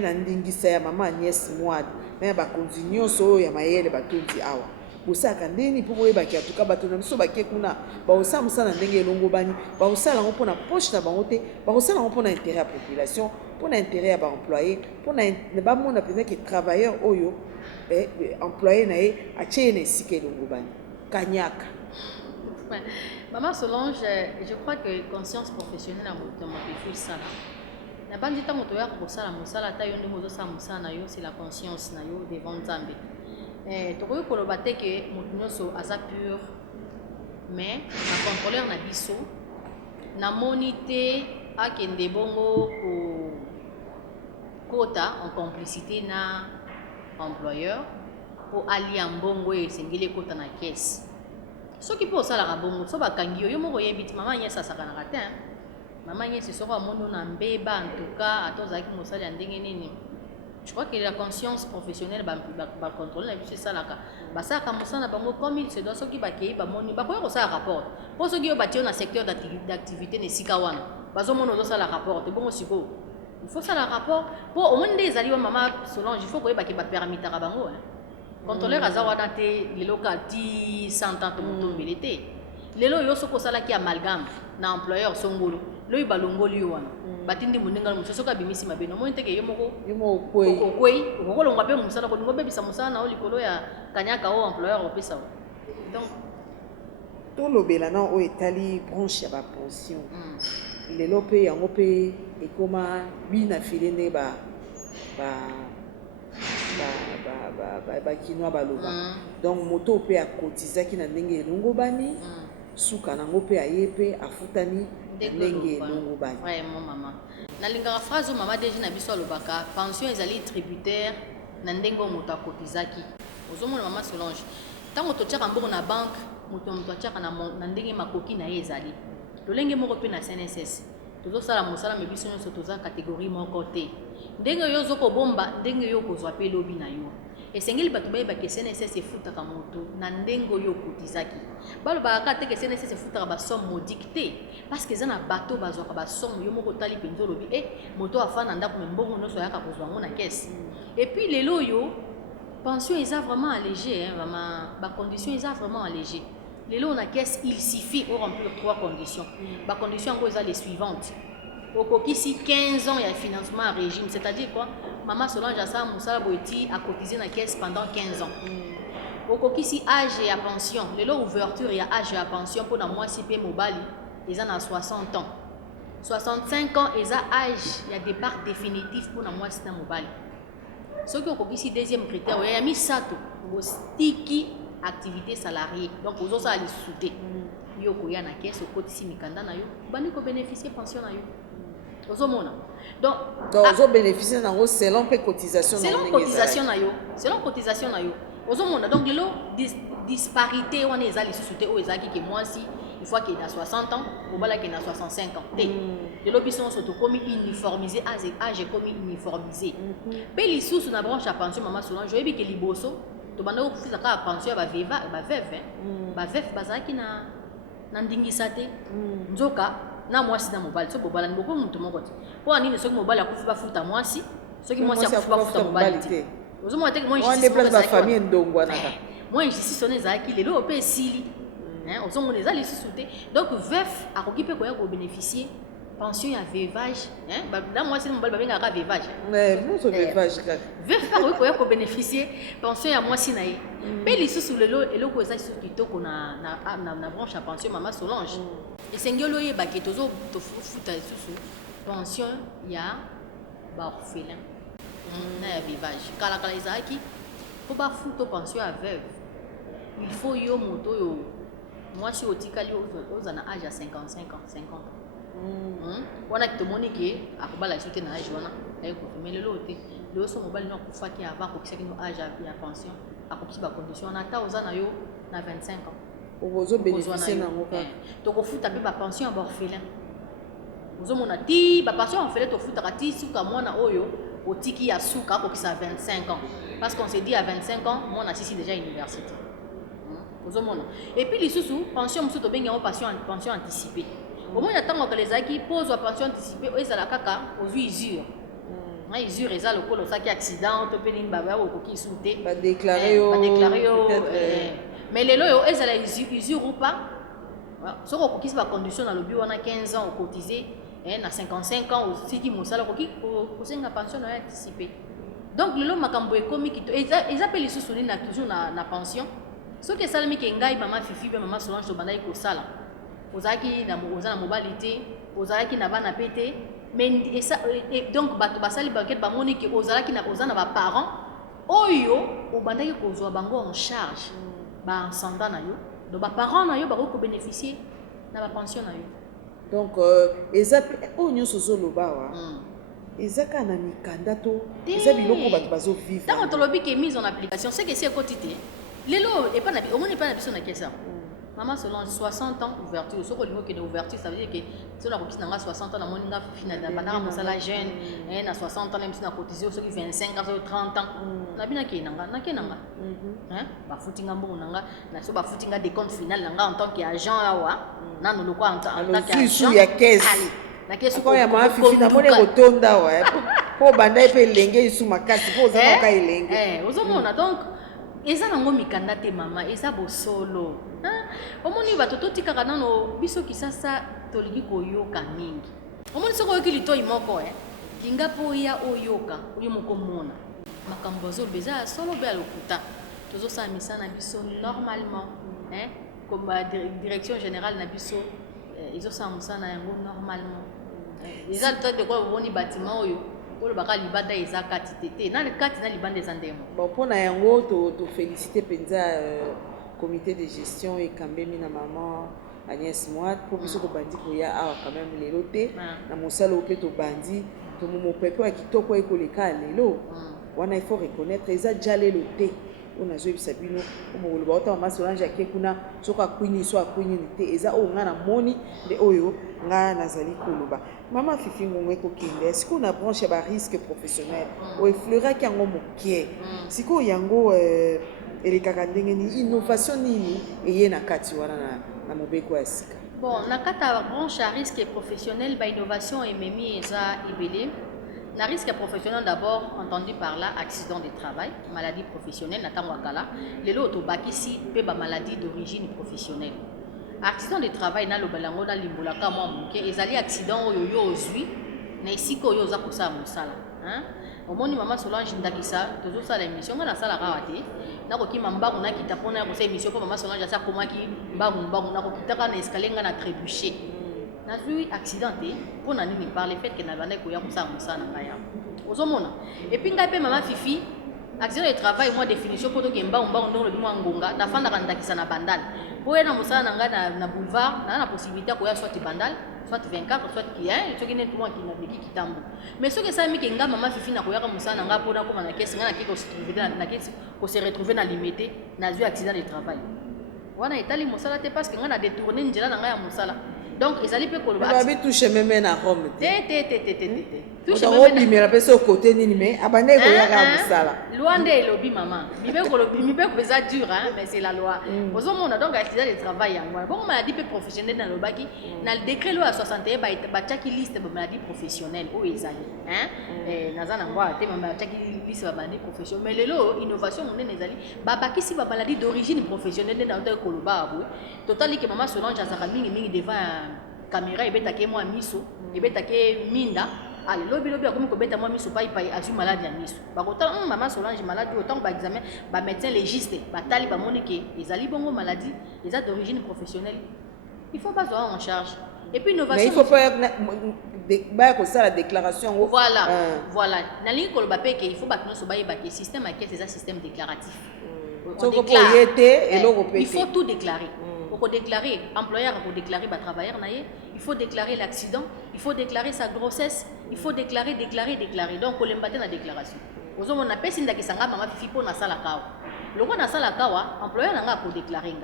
na ndingisa ya mama Agnès Mwadi na bakonzi nyonso ya mayele batondi awa bosaka ndeni mpo boyebaki atuka bato na biso bakie kuna baosala mosala ndenge elongo bani baosala yango mpona poche na bango te bakosala yango mpona intérêt ya population mpona intérêt ya baemployé mpona bamona mpenza ke travailleur oyo employé na ye atie ye na esika elongo bani kanyaka. Maman Solange, je crois que conscience professionnelle a fait ça. Na bandi tango to ya ko sala musala ta yo ndemo sala musala na yo c'est la conscience na yo devant Nzambe. To ko koloba te ke mutu nyonso aza pur mais na contrôleur na biso na monité akende bongo ko kota en complicité na employeur pour allier mbongo et sengele kota na caisse. Ce qui peut ça la bongo so bakangi yo moko yebiti mama nyesa sakana te mama nyesa soko amono na mbeba en tout cas atozaki mosali ya ndenge nini. Je crois que la conscience professionnelle va contrôler la vie, c'est ça là. Ça comme ça na bango comme il se doit ce qui va kéi ba moni ba ko ça rapport. Pour ceux qui ont bâti un secteur d'activité ne sikawana. Bazo mono do ça la rapport, c'est bon siko. Il faut ça la rapport pour au moins des alliés maman Solange, il faut que ba permis ta bango hein. Contrôleur azawa daté les locaux 10 100 ans to mobilité. Lelo yo soko sala ki amalgame na employeur songolo. Lo ibalongoli wana. Batindi muninga musoso ka bimisi mabeno mo nteke yo moko kwei ko longa pe musala ko ngobe bisa musala na olikolo ya kanyaka o employeur opesa. Donc to lobela na o etali branche ya ba pension. Lelo pe yango pe ekoma bina filene ba kinwa baloba. Donc moto pe akotizaki na ndenge elongo bani suka nango pe ayepe afutani ndenge elongo bani. Ouais mon maman. Na lingaka phrase mama deji na biso alobaka pension ezali tributaire na ndenge moto akotizaki. Ozomona mama Solange. Tango totiaka mboko na banque moto atiaka na ndenge makoki na ye ezali. Lolenge moko pe na CNSS. Tozosala mosala mebiso nyonso toza catégorie moko te. Ndenge yo zoko bomba ndenge yo kozwa pe lobi na yo. Esengeli bato bayeba ke CNSS efutaka moto na ndenge yo kotizaki. Balobaka te ke CNSS efutaka ba somme modique te parce que zana bato bazwaka ba somme yo moko tali penzo lobi moto afana ndako mbongo nyonso yaka kozwa ngo na caisse. Et puis lelo yo pension eza vraiment allégé hein vraiment ba condition eza vraiment allégé. Lelo na caisse il suffit de remplir 3 conditions. Ba condition ngo eza les suivantes. Okokisi 15 ans il y a financement à régime, c'est-à-dire quoi? Maman Solange Assa Moussala Boiti a cotisé dans la caisse pendant 15 ans. Okokisi âge et à pension. Le ouverture et âge et à pension pour la moi CP Mobali, ils ont 60 ans. 65 ans, ils ont âge, il y a départ définitif pour la moi CP Mobali. Ce qui okokisi deuxième critère, il y a mis ça tout. Stiki activité salariée. Donc aux autres ça les souder. Yo koya na caisse au kotisi mikanda na yo, bani ko bénéficier pension na yo. Donc aux bénéficier nango selon pe cotisation na yo. Selon cotisation na yo. Ozomona donc lelo disparité on est allé sous o ezaki que moi si une fois qu'il a 60 ans, au bala qu'il a 65 ans. Lelo bison surtout comme uniformisé âge comme uniformisé. Pe li sous na branche à pension maman Solange, je vais que liboso to banda ko fisa ka pension ba veuve ba veuve bazaki na ndingisa te. Nzoka na mwasi na mobali so bobala ndoko muntu moko te po anini soki mobali akufi bafuta mwasi soki mwasi akufi bafuta mobali te ozomona te moi je suis la famille ndongwa naka moi je suis sonné zaki lelo pe sili hein ozomona ezali sous te donc veuf akoki pe koya ko bénéficier pension ya veuvage hein là moi c'est mon bal babinga ka veuvage mais nous so veuvage ka veuvage ko bénéficier pension ya moi sinaye pe lisusu lelo eloko eza sur kitoko na branche ya pension Mama Solange esengelo ye baketozo to futa lisusu pension ya ba orphelin na ya veuvage kala ezaki po ba futo pension ya veuve il faut yo moto yo moi si otikali aux na âge à 55 ans 50 ans wana kitomoni ke akobala iso te na âge wana mais lelo te lelo so mobali no akufaki avant kokisaki no âge ya pension akokisi ba condition na ta oza na yo na 25 ans ozo bénéficier na ngoka to kofuta pe ba pension ba orphelin ozo mona ti ba pension orphelin to futa kati suka mwana oyo otiki ya suka akokisa 25 ans parce qu'on s'est dit à 25 ans mwana sisi déjà université ozo mona et puis lisusu pension musu to benga pension anticipée au moins attends que les acquis pose la pension anticipée et ça la caca aux usures usure eza lokolo saki accident to pening baba ou qui souté ba déclarer mais les loyo eza la usure ou pas ce qu'on qui se va condition dans le bureau on a 15 ans au cotisé na 55 ans aussi qui mosala ko ki ko senga pension anticipée donc le long makambo ekomi ki ils appellent les sous na toujours na pension ce que ça mi ke ngai Mama Fifi be Mama Solange to bandai ko sala ozaki na mobali te ozalaki na bana pete mais donc bato basali banquette bamoni ke ozalaki na ozana ba parents oyo obandaki kozwa bango en charge ba ensanda na yo donc ba parents na yo bako ko bénéficier na ba pension na yo donc ezapi onyo sozo lobawa ezaka na mikanda to eza biloko bato bazo vivre tant tolobi ke mise en application c'est que c'est quotidien lelo et pas na omoni pas na biso na kesa Mama Solange 60 ans ouverture ce qu'on dit que ouverture ça veut dire que si on a cotisé dans 60 ans na moninga final da bana mo sala jeune na 60 ans même si na cotisé ceux qui 25 ans 30 ans na bina ke nanga hein ba futinga mbongo nanga na so ba futinga des comptes final nanga en tant qu'agent awa na no lokwa en tant qu'agent ya caisse na caisse ko ya Mama Fifi na mone kotonda wa po banda pe lenge isu makasi po za ka ilenge ozomona donc eza nango mikanda te mama eza bosolo omoni bato totikaka nano biso kisasa tolingi koyoka mingi omoni soko oyoki litoi moko linga po ya oyoka oyo moko mona makambo azoloba eza solo be ya lokuta tozosala misala na biso normalement comme direction générale na biso ezosala mosala na yango normalement eza to de kwa oboni bâtiment oyo pour le baka libanda eza kati tete na kati na libanda eza ndemo bon pona yango to féliciter penza comité de gestion et kambemi na maman Agnès Moat pour biso ko bandi ko ya awa quand même lelo te na mosala ope to bandi to mo pepe wa kitoko eko leka lelo wana il faut reconnaître eza jalelo te on a joué bisabino mo lo ba Mama Solange akekuna soka kwini so akwini te eza o nga na moni de oyo nga nazali koloba Mama Fifi ngongwe ko kende est-ce qu'on a branché ba risque professionnel o effleura kango mokie siko yango elekaka ndenge ni innovation nini eye na kati wana na mobeko ya sika bon na kati ya branche à risque professionnel ba innovation ememi eza ebele na risque professionnel d'abord entendu par là accident de travail maladie professionnelle na tango kala lelo to bakisi pe ba maladie d'origine professionnelle accident de travail na lobalango na limbolaka mwa moke ezali accident oyo yo ozwi na esika oyo oza kosala mosala omoni Mama Solange ndakisa tozosala émission nga nasalaka awa te nakokima mbangu nakita mpona ya kosala émission mpo Mama Solange asa akomaki mbangu nakokitaka na escalier nga na trébuché nazwi accident te mpona nini par le fait ke nabandaki koya kosala mosala na ngai awa ozomona epuis ngai mpe Mama Fifi accident de travail mwa définition mpo toke mbangu ndongo lobi mwa ngonga nafandaka ndakisa na bandale mpo ye na mosala na ngai na boulevard na possibilité koya soit bandale soit 24 soit qui soki neti mwa kinabeki kitambo mais soki esalami ke ngai Mama Fifi nakoyaka mosala na ngai mpona koma na kesi ngai nakei kose retrouve na limité nazwi accident de travail wana etali mosala te parce que ngai na détourne nzela na ngai ya mosala donc ezali pe koloba babi touche même na Rome touche même bimela pe so côté nini mais abande ko yaka mosala loi nde elobi mama mibeko eza dur mais c'est la loi ozomona donc accident de travail yango bon maladie pe professionnelle na lobaki na le décret loi 61 batiaki liste ba maladie professionnelle oyo ezali naza nango te mama batiaki liste ba maladie professionnelle mais lelo innovation monene ezali babakisi ba maladie d'origine professionnelle nde na oto koloba abwe totali ke Mama Solange azaka mingi devant caméra ebetake moi miso ebetake minda allez lobi akomi kobeta moi miso pai azwi malade ya miso bakota maman Solange malade autant ba examen ba médecin légiste batali ba monike ezali bongo maladie eza d'origine professionnelle il faut pas avoir en charge et puis innovation mais il faut pas que ça la déclaration voilà voilà na ligne ko ba peke il faut ba nyonso ba yeba que système à caisse c'est un système déclaratif il faut tout déclarer. Pour déclarer, employeur pour déclarer travailleur, il faut déclarer l'accident, il faut déclarer sa grossesse, il faut déclarer. Donc, on l'embête dans la déclaration. Aux hommes, on appelle ça que ça maman fifi pour na sala kawa. Le roi na sala kawa, employeur n'a pour déclarer.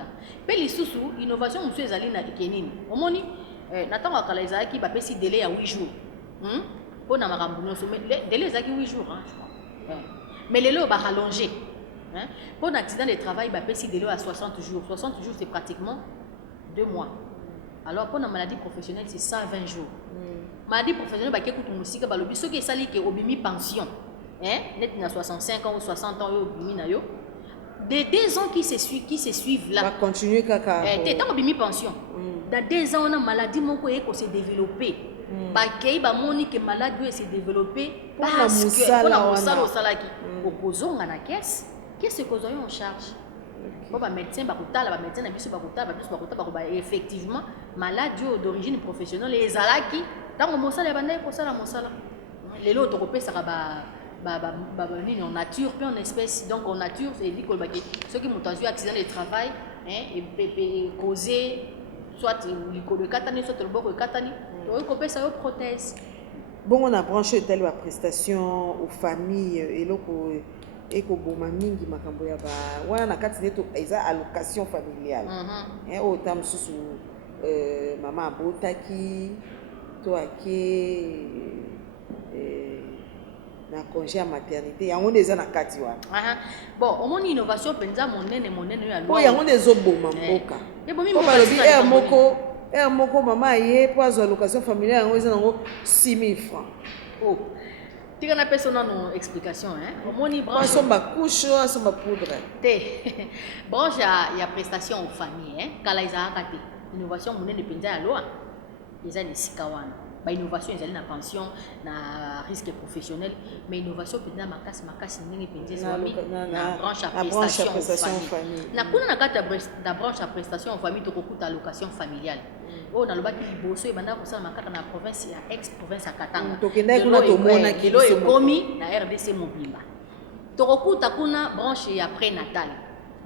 Puis les sous innovation monsieur ezali na ikenini. Omoni natanga kala ezaki ba pesi délai à 8 jours. Pour na makambo nyonso délai ezaki 8 jours mais les lots ba rallonger. Pour un accident de travail, il y a délai à 60 jours. 60 jours, c'est pratiquement 2 mois. Alors, pour une maladie professionnelle, c'est 120 jours. Maladie professionnelle, il y a des musique, ceux qui ont une pension, net à 65 ans ou 60 ans, des 2 ans qui se suivent là. On va continuer caca. Tant que pension. Dans 2 ans, on a une maladie qui s'est développée. Bakei ba moni que maladie s'est développée parce que pour la musala au salaki opposons à la caisse. Qu'est-ce que vous avez en charge? Bon, médecin, effectivement, maladie d'origine professionnelle, les alaki, dans le mosala, les autres européens, ça va en nature, puis en espèce. Donc, en nature, c'est dit que ceux qui ont eu accident de travail, et causé, soit le katani, soit le bord de katani, donc, ça prothèse. Bon, on a branché telle prestation aux familles et l'autre. Et que boma mingi makambo ya ba wana na kati neto eza allocation familiale autant susu mama abotaki to ake na congé à maternité yango eza na kati wana bon omoni innovation penza monene ya loi yango ezo boma mboka moko mama ye po azo allocation familiale yango eza nango 6 000 francs tu as personne non explication moni branche somba couche somba poudre branche il y a prestation aux familles kala izaka te innovation monene penza ya loi eza ni sikawana ba innovation ezali na pension na risque professionnel mais innovation penza makasi ndenge penza famille na branche à prestation aux familles na kuna na kata da branche à prestation aux familles to kokuta allocation familiale on a le bac liboso et banda ko sala makaka na province ya ex province ya Katanga to kenda kuna to mona ki lo ekomi na RDC Mobimba to kokuta kuna branche ya prénatal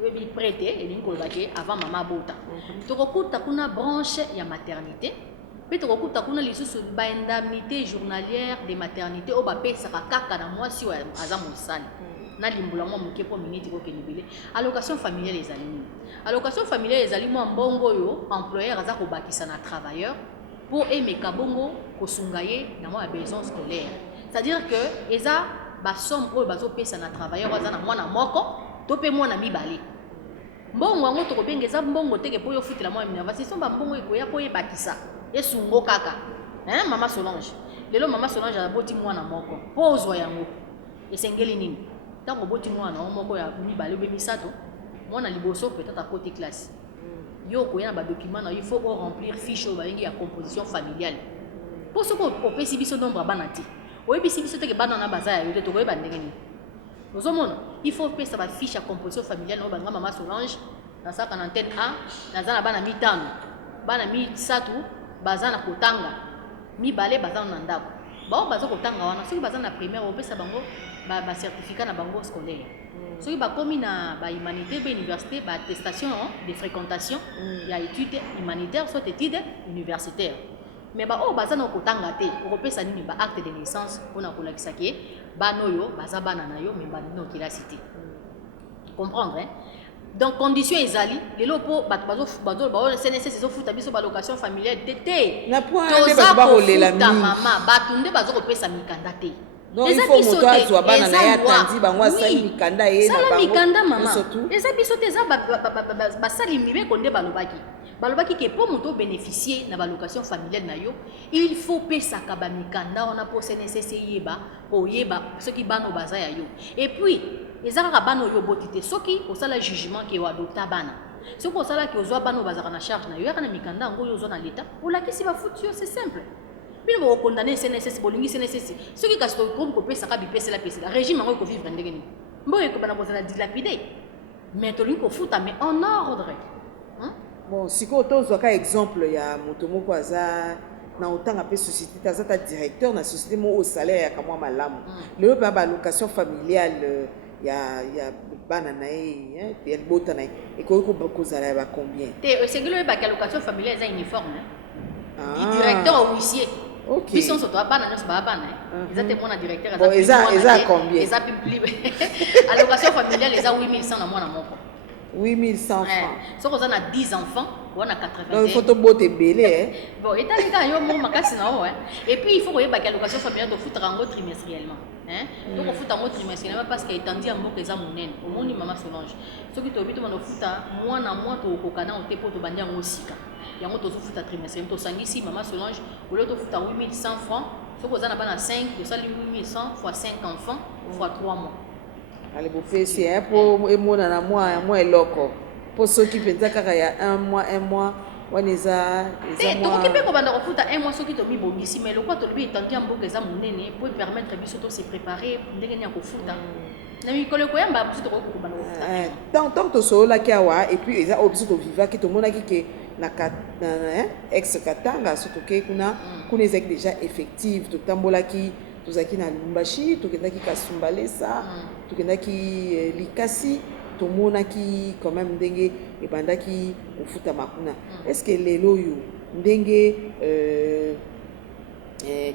webi prêté et linko baké avant mama bota to kokuta kuna branche ya maternité pe to kokuta kuna lisusu ba indemnité journalière de maternité o ba pesa kaka na mwasi wa azamu sali na limbula mwa muke po miniti ko kenibele allocation familiale ezali nini allocation familiale ezali mwa mbongo yo employeur aza ko bakisa na travailleur pour emeka bongo ko sungaye na mwa besoin scolaire c'est-à-dire que eza ba somme o bazo pesa na travailleur aza na mwana moko to pe mwana mibale mbongo yango to ko bengeza mbongo teke po yo futila mwa mina vasi somba mbongo ekoya po yebakisa esungo kaka mama Solange lelo mama Solange aboti mwana moko pozwa yango esengeli nini tango boti mwana moko ya mibale be misato mwana liboso peut-être à côté classe yo ko yana ba document na il faut remplir fiche ba yengi ya composition familiale pour ce ko pesi biso nombre banati oyebisi biso te ke bana na bazaya yo to ko yeba ndenge ni ozomona il faut pesa ba fiche ya composition familiale no banga mama Solange na sa quarantaine A na za na bana mitano bana misatu bazana kotanga mibale bazana na ndako bao bazo kotanga wana soki bazana na primaire opesa bango ba certificat na bango scolaire soki bakomi na ba humanité ba université ba attestation de fréquentation ya études humanitaires soit études universitaires mais ba o bazana kotanga te opesa nini ba acte de naissance pona kolakisa ke bano yo baza bana na yo mais bano kilasi te comprendre donc condition ezali lelo po bazo CNSS ezo futa biso ba location familiale tete na point de ba kolela mama batunde bazo kopesa mikanda te non il faut moto azwa bana na ya tandi bango asali mikanda ye na bango sala mikanda mama eza biso te eza basali mibe konde balobaki ke po moto bénéficier na ba location familiale na yo il faut pesa ka ba mikanda ona po CNSS yeba po yeba soki bana baza ya yo et puis ezaka bana yo botité soki osala jugement ke wa adopta bana Ce qu'on sala qui ozwa bano bazaka na charge na yo kana mikanda ngo yo ozwa na l'état. Ola kisi ba futu yo c'est simple. Bino ba condamner CNSS bolingi CNSS. Ce qui casse comme ko pesa ka bi pesa la pesa. Régime ngo ko vivre ndenge ni. Mboye ko bana bozana dilapider. Mais to lingo futa mais en ordre. Hein? Bon, si ko to zwa exemple ya moto moko aza na otanga pe société taza ta directeur na société mo au salaire ya kamwa malamu. Le ba location familiale ya bana na hein ya bota na et ko kozala ba combien c'est que le ba location familiale est uniforme hein directeur ou huissier OK puis on se doit bana non ba bana ils étaient mon directeur bon ils combien ils a publié allocation familiale les a 8100 na moi na moko 8100 francs si on a 10 enfants on a 80 donc il faut te botter belé hein bon et les gars yo mon makasi na ho hein et puis il faut que ba allocation familiale de foutre en trimestriellement hein donc on fout en trimestriellement parce qu'il étendit en moko eza monene au moni mama Solange ce qui to bito mano futa moi na moi to kokana o te po to bandia ngo sika yango to futa trimestriellement to sangisi mama Solange au lieu to futa 8100 francs ce que za na bana 5 to sali 8100 fois 5 enfants fois 3 mois. Allez, vous faites si un pour moi na moi loco pour ceux qui pensent qu'il y a un mois on est à donc qui peut qu'on va refuta un mois ceux qui to mi bongisi mais le quoi to lui étendit en moko eza monene pour permettre biso to se préparer ndenge nya ko futa na mikolo ko yamba biso to ko bana refuta tant to so la kiawa et puis eza obiso to viva ki to mona ki na ex katanga surtout que kuna eza déjà effective to tambola ki tozaki na Lumbashi tokendaki Kasumbalesa tokendaki Likasi tomonaki quand même ndenge ebandaki ofuta makuna est-ce que lelo yo ndenge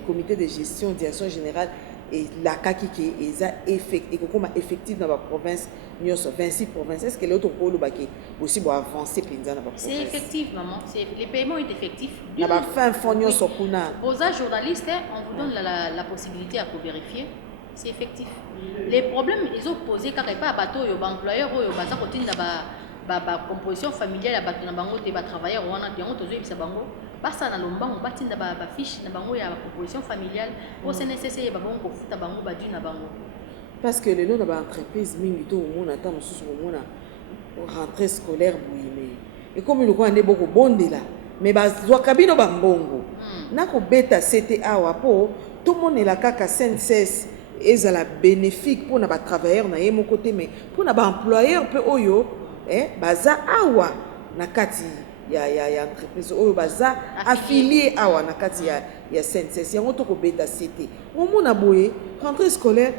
comité de gestion direction générale et la kaki qui eza effectif et comme effectif dans la province nyonso 26 provinces est-ce que l'autre polo baki aussi pour avancer penza na ba province c'est effectif maman c'est les paiements est effectif na ba fin fond nyonso kuna aux journalistes on vous donne la possibilité à vérifier c'est effectif les problèmes ils ont posé car pas bateau yo employeur yo baza kotinda ba composition familiale ya bato na bango te ba travailleur wana yango tozo yebisa bango basa na lombango batinda ba fiche na bango ya composition familiale au CNSS ba bango kofuta bango ba du na bango parce que les gens entreprise mingi to mona ta mosusu mona rentrée scolaire bouillie et comme le ko ande boko bondela mais bazwa kabino ba mbongo na ko beta CTA wapo tout monde la kaka CNSS ezala bénéfique pour na ba travailleur na yemo côté mais pour na ba employeur pe oyo baza awa na kati ya entreprise oyo baza affilié awa na kati ya CNSS yango to ko beta CT omona boye rentrée scolaire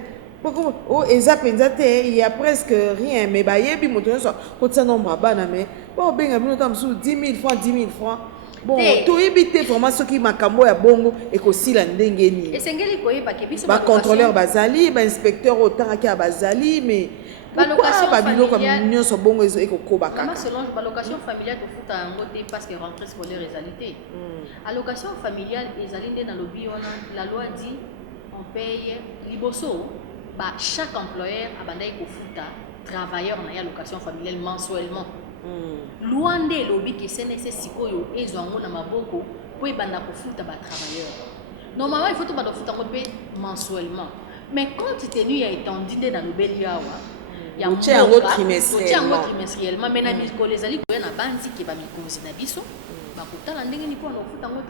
oh eza penza te il y a presque rien mais ba yebi moto so ko tsa nombre bana mais bon benga bino tam sous 10 000 francs bon to ebité formation qui makambo ya bongo et ko sila ndenge ni esengeli koyeba ke biso ba contrôleur bazali ba inspecteur autant ki bazali mais ba location familiale nyonso bongo ezo ekokoba kaka selon ba location familiale to futa ngote parce que rentrée scolaire ezalité allocation familiale ezalinde na lobby wana la loi dit on paye liboso bah, chaque employeur a bandai kofuta travailleur na ya location familiale mensuellement. Luande lobi ke CNSS sikoyo ezwango na maboko po ebanda kofuta ba travailleur. Normalement il faut to ba kofuta ngope mensuellement. Mais quand tu tenu ya étendu dans le beliawa ya ngo trimestriellement mais na mikolo ezali ko na bandi ke ba mikonzi na biso. Bakutala ndenge ni po na kofuta ngo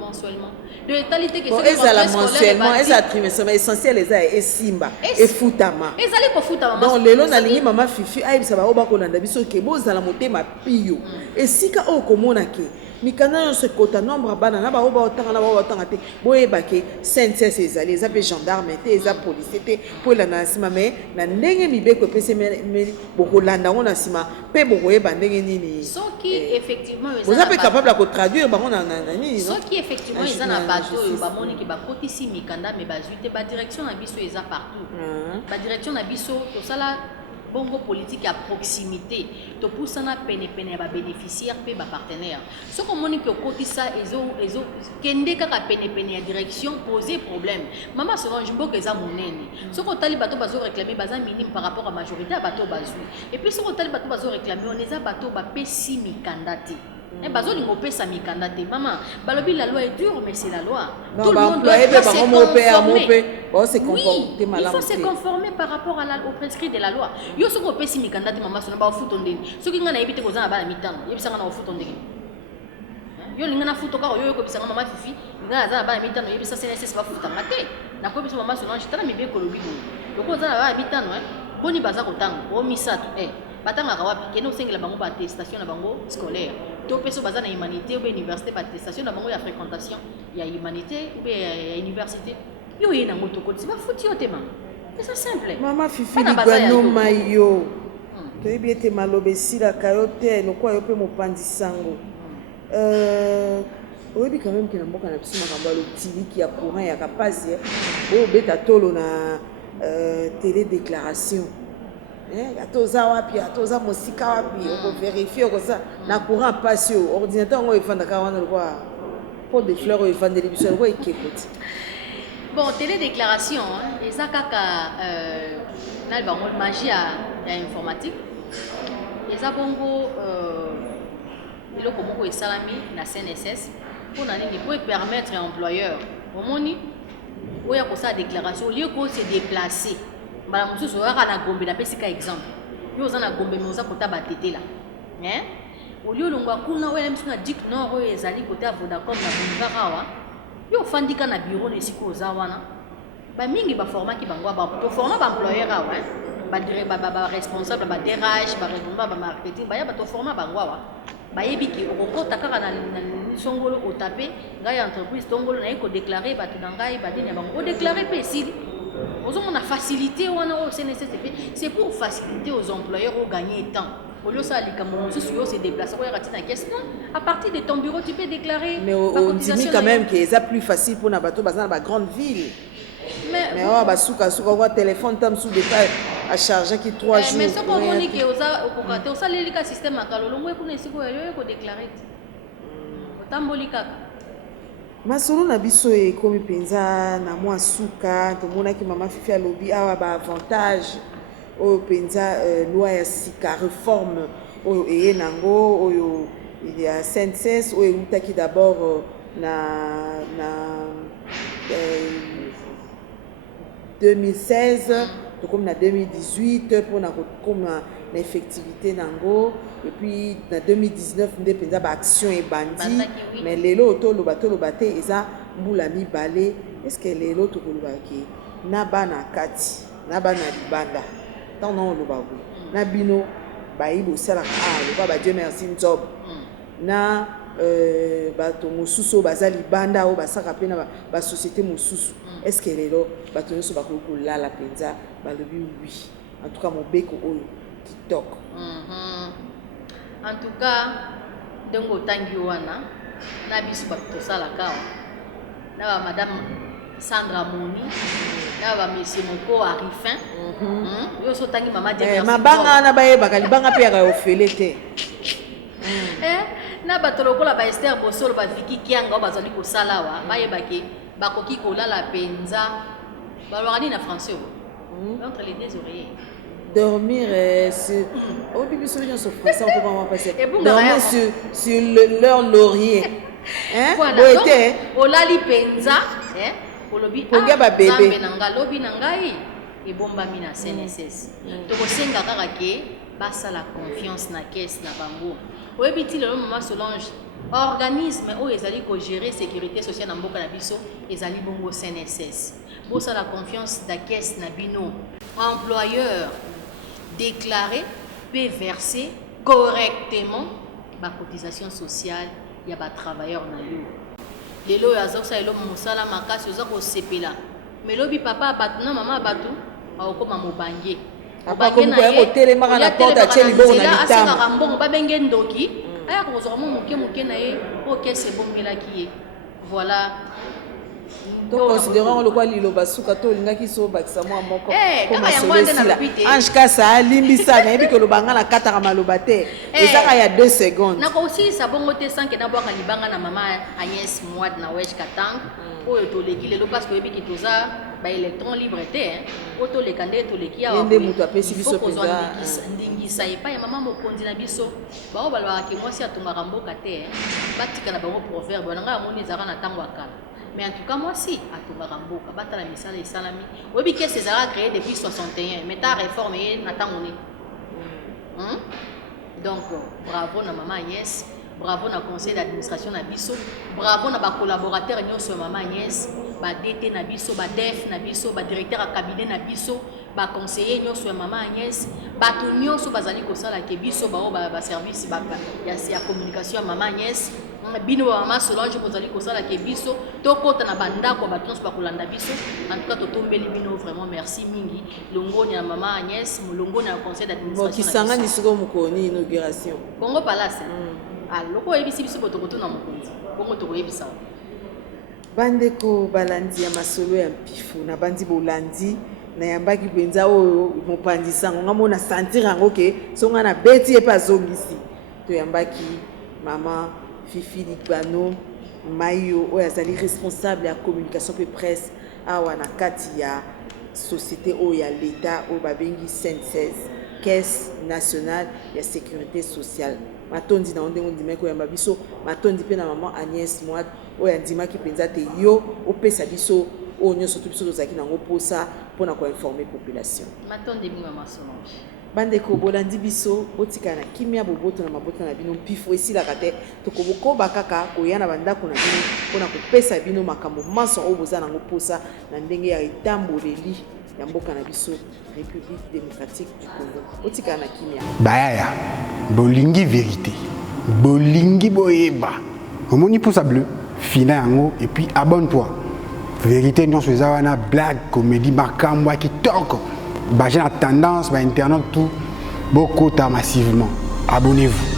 mensuellement. De talité que c'est mensuellement eza trimestriellement essentiel eza esimba efutama ezali kofuta mama donc lelo na lingi mama fifi ayebisa ba oba kolanda biso ke bozala motema piyo esika o komona ke mikana yo se kota nombre bana na ba oba otanga na ba otanga te boyeba ke CNSS ezali eza pe gendarme te eza police te po la na sima mais na ndenge mibeko pese bokolanda ngo na sima pe bokoyeba ndenge nini soki effectivement vous êtes capable de traduire bango na nini soki effectivement ils na bato yo ba moni ke ba kotisi mikanda mais bazuite ba direction na biso eza partout ba direction na biso to sala bongo politique à proximité to poussana pene ba bénéficiaire pe ba partenaire ce qu'on moni que kotisa ezo kende kaka pene ya direction poser problème mama Solange mboka eza monene ce qu'on tali bato bazo réclamer baza minime par rapport à majorité à bato bazui et puis ce qu'on tali bato bazo réclamer on eza bato ba pesi mikanda te bazolingo pesa mikanda te maman balobi la loi est dure mais c'est la loi. Non, Tout le monde doit se conformer. Oui, il faut se conformer par rapport au prescrit de la loi. Yo soko pesi mikanda te maman sona ba futo ndeni soki nga na yebite kozana bana mitano yebisanga na futo ndeni yo linga na futo ka yo ko bisanga mama fifi nga za bana mitano yebisa CNSS ba futa ngate na ko biso maman sona jitana mibe ko lobi loko za bana mitano boni baza kotanga o misato batangaka wapi kene osengela bango attestation na bango scolaire to peso baza na humanité ou université attestation na bango ya fréquentation ya humanité ou ya université yo ye na moto ko c'est pas foutu yo tema c'est simple mama fifi ligano mayo to yebite malobe sila kayote no kwa yo pe mopandisango oyebi quand même que na mboka na biso makambo ya lotiliki ya courant ya kapasi oyo beta tolo na télé déclaration atoza wapi atoza mosika wapi on vérifier ko ça na courant passe ordinateur ngo efandaka wana kwa pot de fleurs efandeli biso ko ekekoti. Bon, télé déclaration eza kaka na bango magie ya informatique eza bongo eloko moko esalami na CNSS pour na nini pour permettre à employeur omoni oya ko sa déclaration lieu ko se déplacer bala mosusu oyaka na gombe na pesi ka exemple yo oza na gombe me oza kota batete la olio olongwa kuna oya misu na dik nord oyo ezali kote ya Vodacom na boulevard awa yo ofandika na bureau na esika oza wana bamingi baformaki bango toforma baemployeur awa baresponsable badérage baresponsable bamarketing baya batoforma bango awa bayebi ki okokota kaka na songolo otape ngai entreprise tongolo naye kodeklare bato na ngai badeni ya bango odeklare mpe esili on a facilité au CNSS, c'est pour faciliter aux employeurs au gagner temps. Au lieu ça, les se déplacer à partir de ton bureau, tu peux déclarer. Mais on dit quand même que c'est plus facile pour les bateaux dans la grande ville. Mais on va souka téléphone tam sous des pas à charger qui 3 jours. Mais ce qu'on dit que au ça le système à kalolongo et pour ne pas déclarer. Otambolika. Masolo na biso ekomi penza na mwa suka tomonaki mama fifi alobi awa ba avantage oyo penza loi ya sika réforme oyo eye nango oyo ya CNSS oyo eutaki d'abord na 2016 tokomi na 2018 mpona kokoma na effectivité nango et puis en 2019 nde penza ba action ebandi mais lelo toloba te eza mbula mibale est-ce que lelo tokolobaki na bana kati na bana libanda tant non loba ko na bino bayibo sala loba ba Dieu merci nzob na bato mosusu baza libanda o basaka pe na ba société mosusu est-ce que lelo bato nyonso bakolala penza balobi oui en tout cas mobeko oyo TikTok. En tout cas, dongo tangi wana na biso bato sala kawa na madame Sandra Moni na ba monsieur Moko Arifin yo so tangi mama de merci mabanga na baye bakalibanga pe ya ofele te na bato lokola ba Esther Bosolo ba Viki Kianga bazali ko sala wa baye baki bakoki kolala penza balwani na français entre les deux oreillers. Dormir sur au début sur les français on peut pas passer dormir sur leur laurier voilà donc olali penza olobi ponga ba bébé nanga lobi nangai ebombami na CNSS to kosenga kaka ke basa la confiance na caisse na bango oyebiti le maman Solange organisme oyo ezali ko gérer sécurité sociale na mboka na biso ezali bongo CNSS bosa la confiance da caisse na bino employeur déclarer peut verser correctement la cotisation sociale ya ba travailleur na yo lelo ya zosa elo musala makasi oza ko sepela mais lobi papa batu na mama batu akoma mobange obange na ye hôtel maka na porte a teli bongo na mitama asa mbongo babenge ndoki aya ko zo mo moke na ye o kese bombela ki ye voilà Donc considérant le quoi liloba suka to linga ki so bakisa mo moko kama yango ande na lopite ange kasa limbisa na yebi ke lobanga na kata maloba te ezaka ya 2 secondes na ko aussi sa bongo te sans que na bwaka libanga na mama Agnès Mwad na wesh katang oyo to lekile lo parce que yebi ki toza ba électron libre te oto lekande to lekia wa ende mutu apesi biso peza ndingisa epa ya mama mokonzi na biso bao balwa ke mwasi atungaka mboka te batika na bango proverbe nanga amoni ezaka na tango akala. Mais en tout cas, moi aussi, à Toubaramboka, battre la misale et salami. Oui, bien que César a créé depuis 61, mais ta réforme est n'attendons. Donc, bravo na maman Agnès, bravo na conseil d'administration na biso, bravo na ba collaborateur nyonso maman Agnès, ba DT na biso, ba DEF na biso, ba directeur à cabinet na biso, ba conseiller nyonso maman Agnès, ba tout nyonso bazali ko sala ke biso ba service ba ya communication maman Agnès. Bino mama Solange bozali kosala ke biso tokota na bandako ba trans ba kolanda biso en tout cas totombeli bino vraiment merci mingi longoni na mama Agnès mulongoni na conseil d'administration kisanga ni siko mukoni inauguration Congo Palace loko ebisi biso botokoto na mokonzi bongo tokoyebisa bandeko balandi ya masolo ya mpifu na bandi bolandi na yambaki benza oyo mopandisango ngamona sentir yango ke songa na beti epa zongisi to yambaki mama Fifi Ligbano Mayo oyo azali responsable ya communication pe presse awa na kati ya société oyo ya l'État oyo babengi CNSS Caisse nationale ya sécurité sociale matondi na ndenge ndimeko ya biso matondi pe na maman Agnès Mwad oyo andimaki penza te yo opesa biso oyo nyonso to biso tozaki nango posa mpona ko informer population matondi bi maman Solange bandeko bolandi biso botika na kimia boboto na maboto na bino mpifo esilaka te tokobokoba kaka koya na bandako na bino mpona kopesa bino makambo manso oyo boza nango posa na ndenge ya etamboleli ya mboka na biso République démocratique du Congo botika na kimia bayaya bolingi vérité bolingi boyeba omoni pouce bleu fina yango et puis abonne-toi vérité nyonso eza wana blague comédie makambo ya kitoko j'ai la tendance, internet tout, beaucoup massivement. Abonnez-vous.